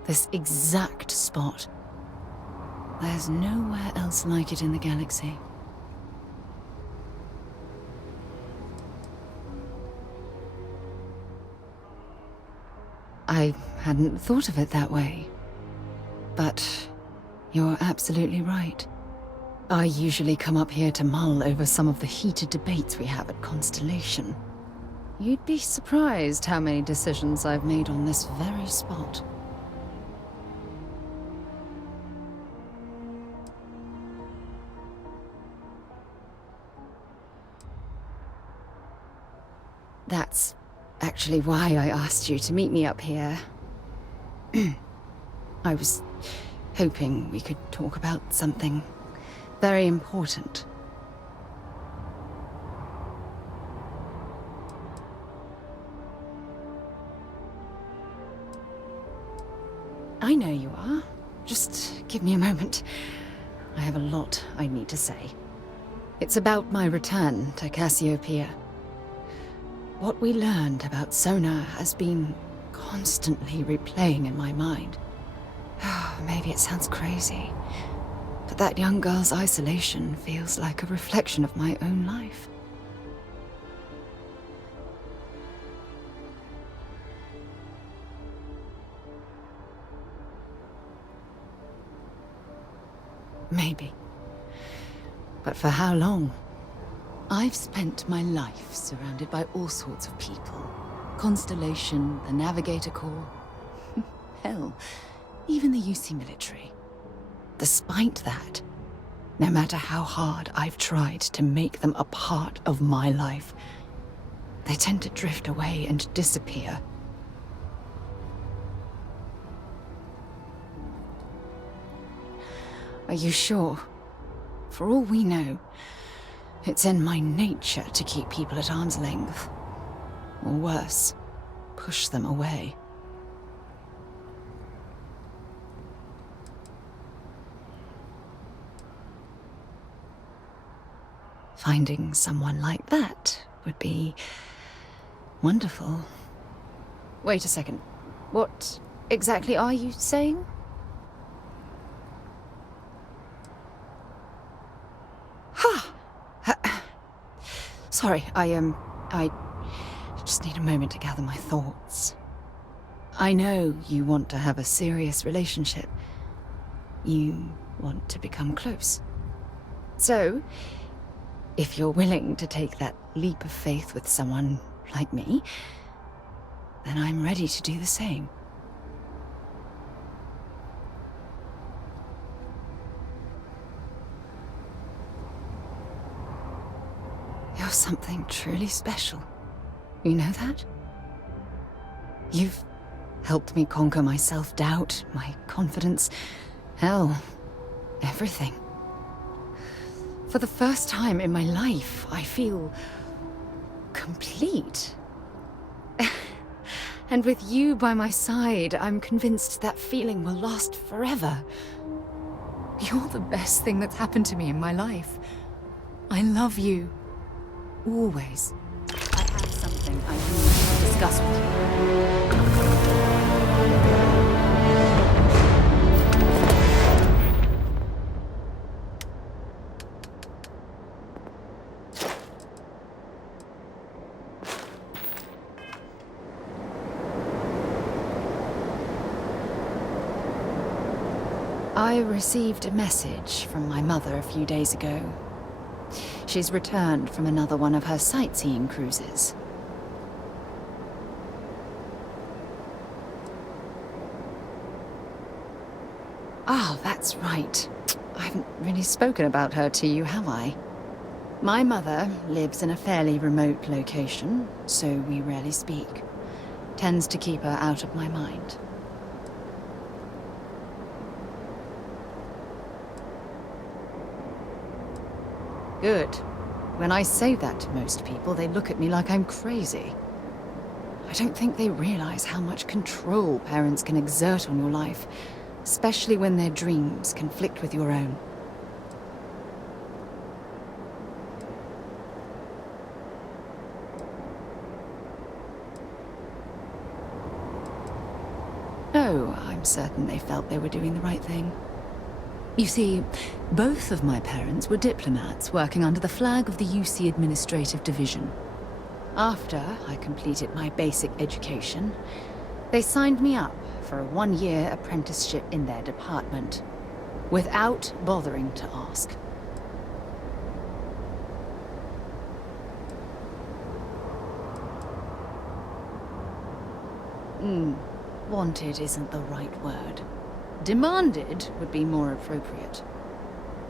this exact spot, there's nowhere else like it in the galaxy. I hadn't thought of it that way. But you're absolutely right. I usually come up here to mull over some of the heated debates we have at Constellation. You'd be surprised how many decisions I've made on this very spot. That's actually why I asked you to meet me up here. I was hoping we could talk about something very important. I know you are. Just give me a moment. I have a lot I need to say. It's about my return to Cassiopeia. What we learned about Sonar has been constantly replaying in my mind. Maybe it sounds crazy, but that young girl's isolation feels like a reflection of my own life. Maybe. But for how long? I've spent my life surrounded by all sorts of people. Constellation, the Navigator Corps. Hell, even the UC military. Despite that, no matter how hard I've tried to make them a part of my life, they tend to drift away and disappear. Are you sure? For all we know, it's in my nature to keep people at arm's length. Or worse, push them away. Finding someone like that would be wonderful. Wait a second. What exactly are you saying? Sorry, I just need a moment to gather my thoughts. I know you want to have a serious relationship. You want to become close. So, if you're willing to take that leap of faith with someone like me, then I'm ready to do the same. You're something truly special. You know that? You've helped me conquer my self-doubt, my confidence, Hell, everything. For the first time in my life, I feel complete. And with you by my side, I'm convinced that feeling will last forever. You're the best thing that's happened to me in my life. I love you. Always. I have something I need to discuss with you. I received a message from my mother a few days ago. She's returned from another one of her sightseeing cruises. Ah, that's right. I haven't really spoken about her to you, have I? My mother lives in a fairly remote location, so we rarely speak. Tends to keep her out of my mind. Good. When I say that to most people, they look at me like I'm crazy. I don't think they realize how much control parents can exert on your life, especially when their dreams conflict with your own. No, I'm certain they felt they were doing the right thing. You see, both of my parents were diplomats working under the flag of the UC Administrative Division. After I completed my basic education, they signed me up for a one-year apprenticeship in their department, without bothering to ask. Wanted isn't the right word. Demanded would be more appropriate.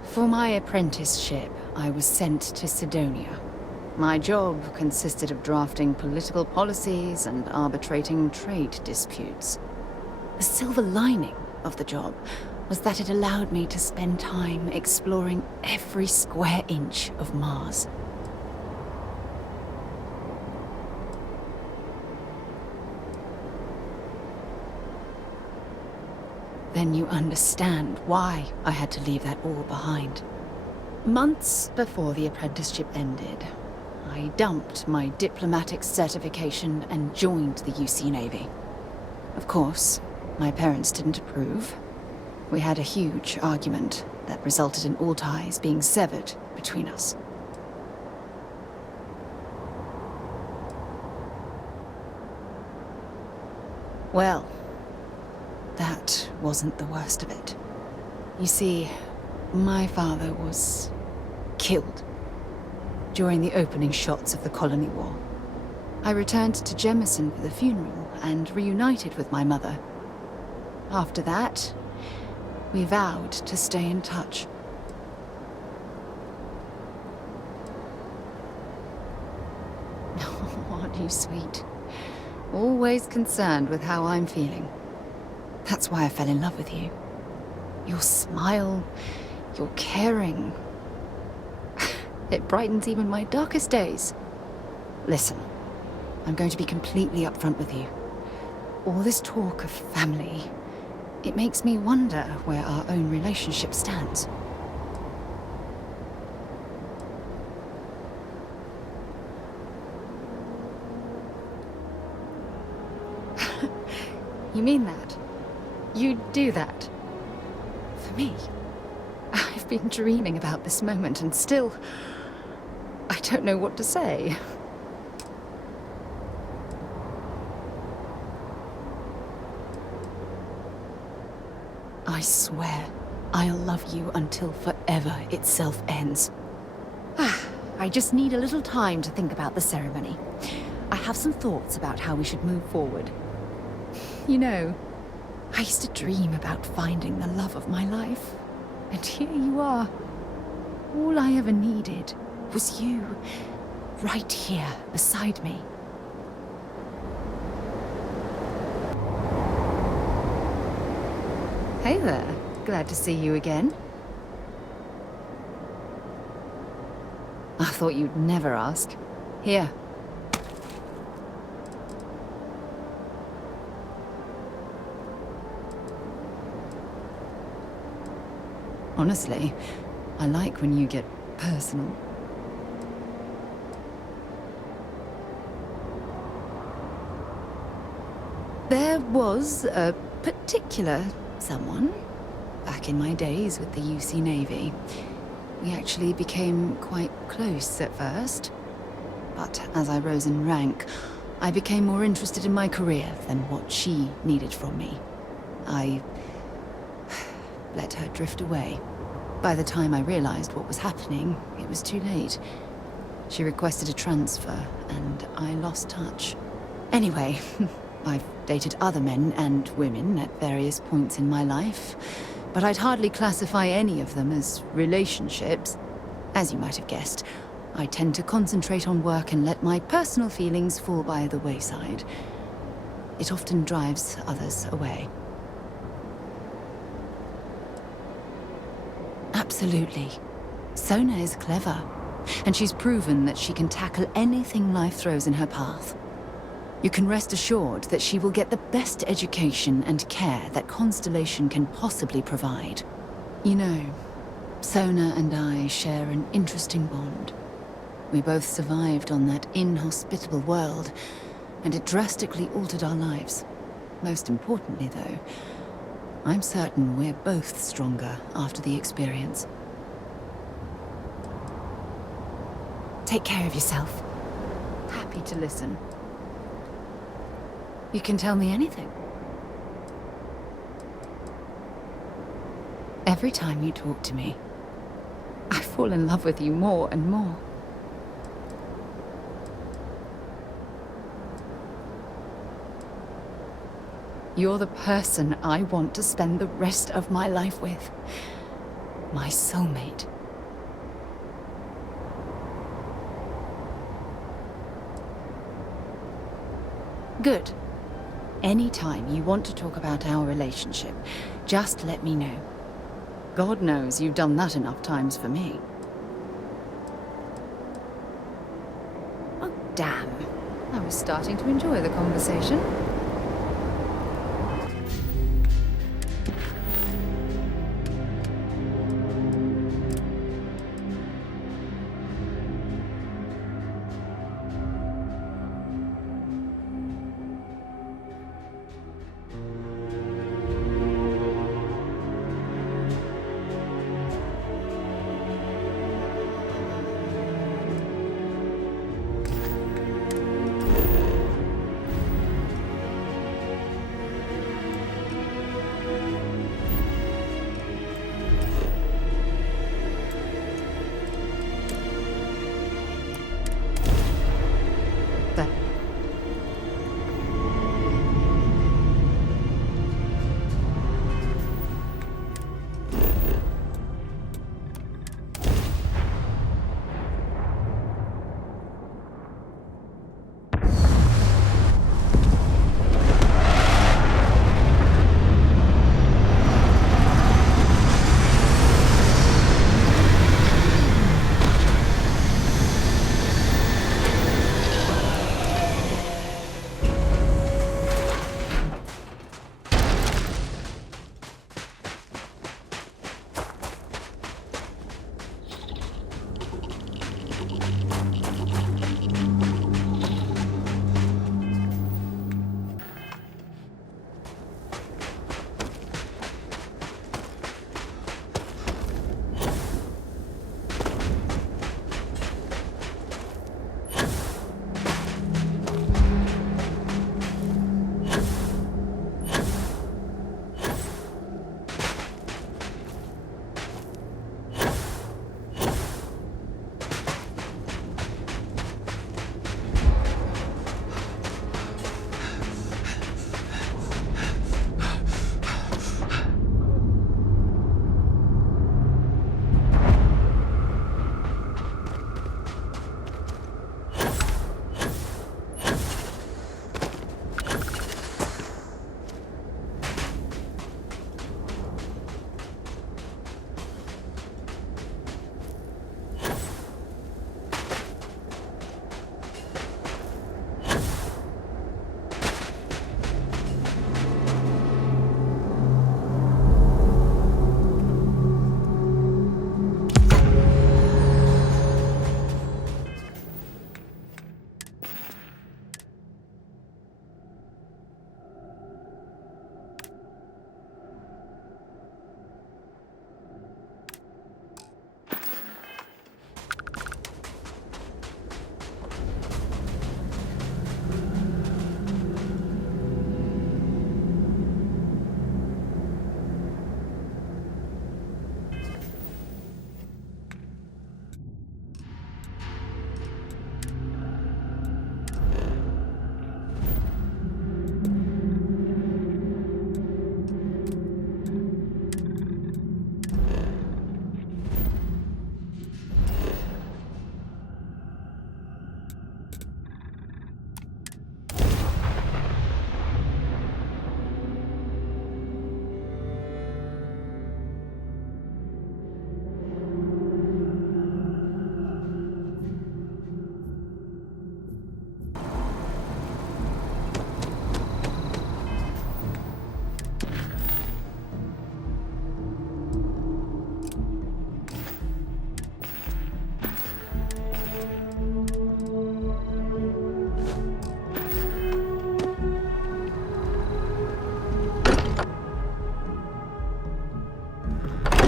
For my apprenticeship, I was sent to Cydonia. My job consisted of drafting political policies and arbitrating trade disputes. The silver lining of the job was that it allowed me to spend time exploring every square inch of Mars. Then you understand why I had to leave that all behind. Months before the apprenticeship ended, I dumped my diplomatic certification and joined the UC Navy. Of course, my parents didn't approve. We had a huge argument that resulted in all ties being severed between us. Well, that wasn't the worst of it. You see, my father was killed during the opening shots of the Colony War. I returned to Jemison for the funeral and reunited with my mother. After that, we vowed to stay in touch. Oh, aren't you sweet? Always concerned with how I'm feeling. That's why I fell in love with you. Your smile, your caring. It brightens even my darkest days. Listen, I'm going to be completely upfront with you. All this talk of family, it makes me wonder where our own relationship stands. You mean that? You'd do that? For me? I've been dreaming about this moment and still... I don't know what to say. I swear, I'll love you until forever itself ends. I just need a little time to think about the ceremony. I have some thoughts about how we should move forward. You know, I used to dream about finding the love of my life. And here you are. All I ever needed was you, right here beside me. Hey there. Glad to see you again. I thought you'd never ask. Here. Honestly, I like when you get personal. There was a particular someone back in my days with the UC Navy. We actually became quite close at first, but as I rose in rank, I became more interested in my career than what she needed from me. I let her drift away. By the time I realized what was happening, it was too late. She requested a transfer, and I lost touch. Anyway, I've dated other men and women at various points in my life, but I'd hardly classify any of them as relationships. As you might have guessed, I tend to concentrate on work and let my personal feelings fall by the wayside. It often drives others away. Absolutely. Sona is clever, and she's proven that she can tackle anything life throws in her path. You can rest assured that she will get the best education and care that Constellation can possibly provide. You know, Sona and I share an interesting bond. We both survived on that inhospitable world, and it drastically altered our lives. Most importantly, though, I'm certain we're both stronger after the experience. Take care of yourself. Happy to listen. You can tell me anything. Every time you talk to me, I fall in love with you more and more. You're the person I want to spend the rest of my life with. My soulmate. Good. Anytime you want to talk about our relationship, just let me know. God knows you've done that enough times for me. Oh, damn. I was starting to enjoy the conversation.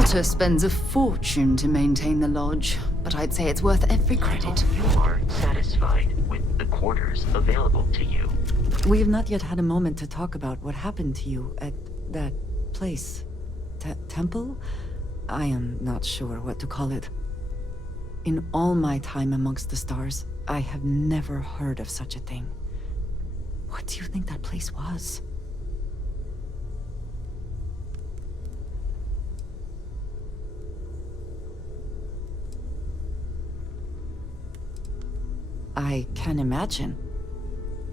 Alter spends a fortune to maintain the lodge, but I'd say it's worth every credit. You are satisfied with the quarters available to you. We have not yet had a moment to talk about what happened to you at that place. Temple? I am not sure what to call it. In all my time amongst the stars, I have never heard of such a thing. What do you think that place was? I can imagine.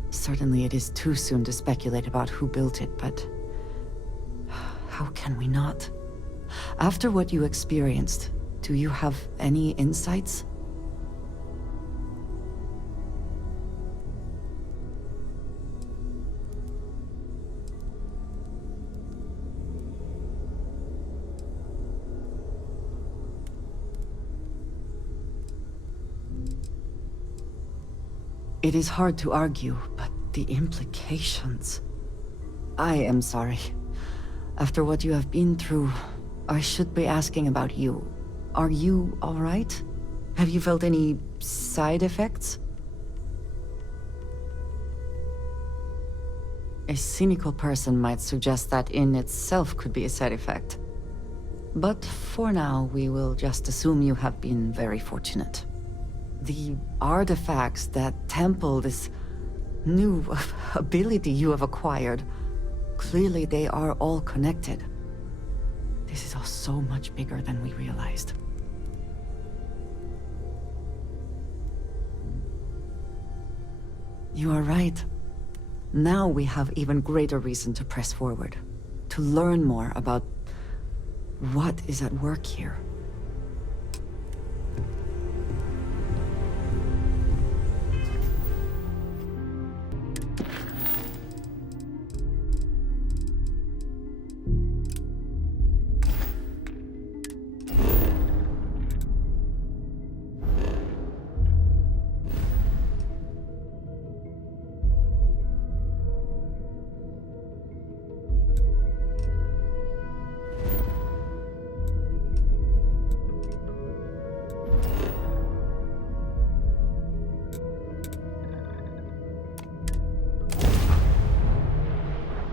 Certainly it is too soon to speculate about who built it, but how can we not? After what you experienced, do you have any insights? It is hard to argue, but the implications... I am sorry. After what you have been through, I should be asking about you. Are you all right? Have you felt any side effects? A cynical person might suggest that in itself could be a side effect. But for now, we will just assume you have been very fortunate. The artifacts that temple this new ability you have acquired, clearly they are all connected. This is all so much bigger than we realized. You are right. Now we have even greater reason to press forward, to learn more about what is at work here.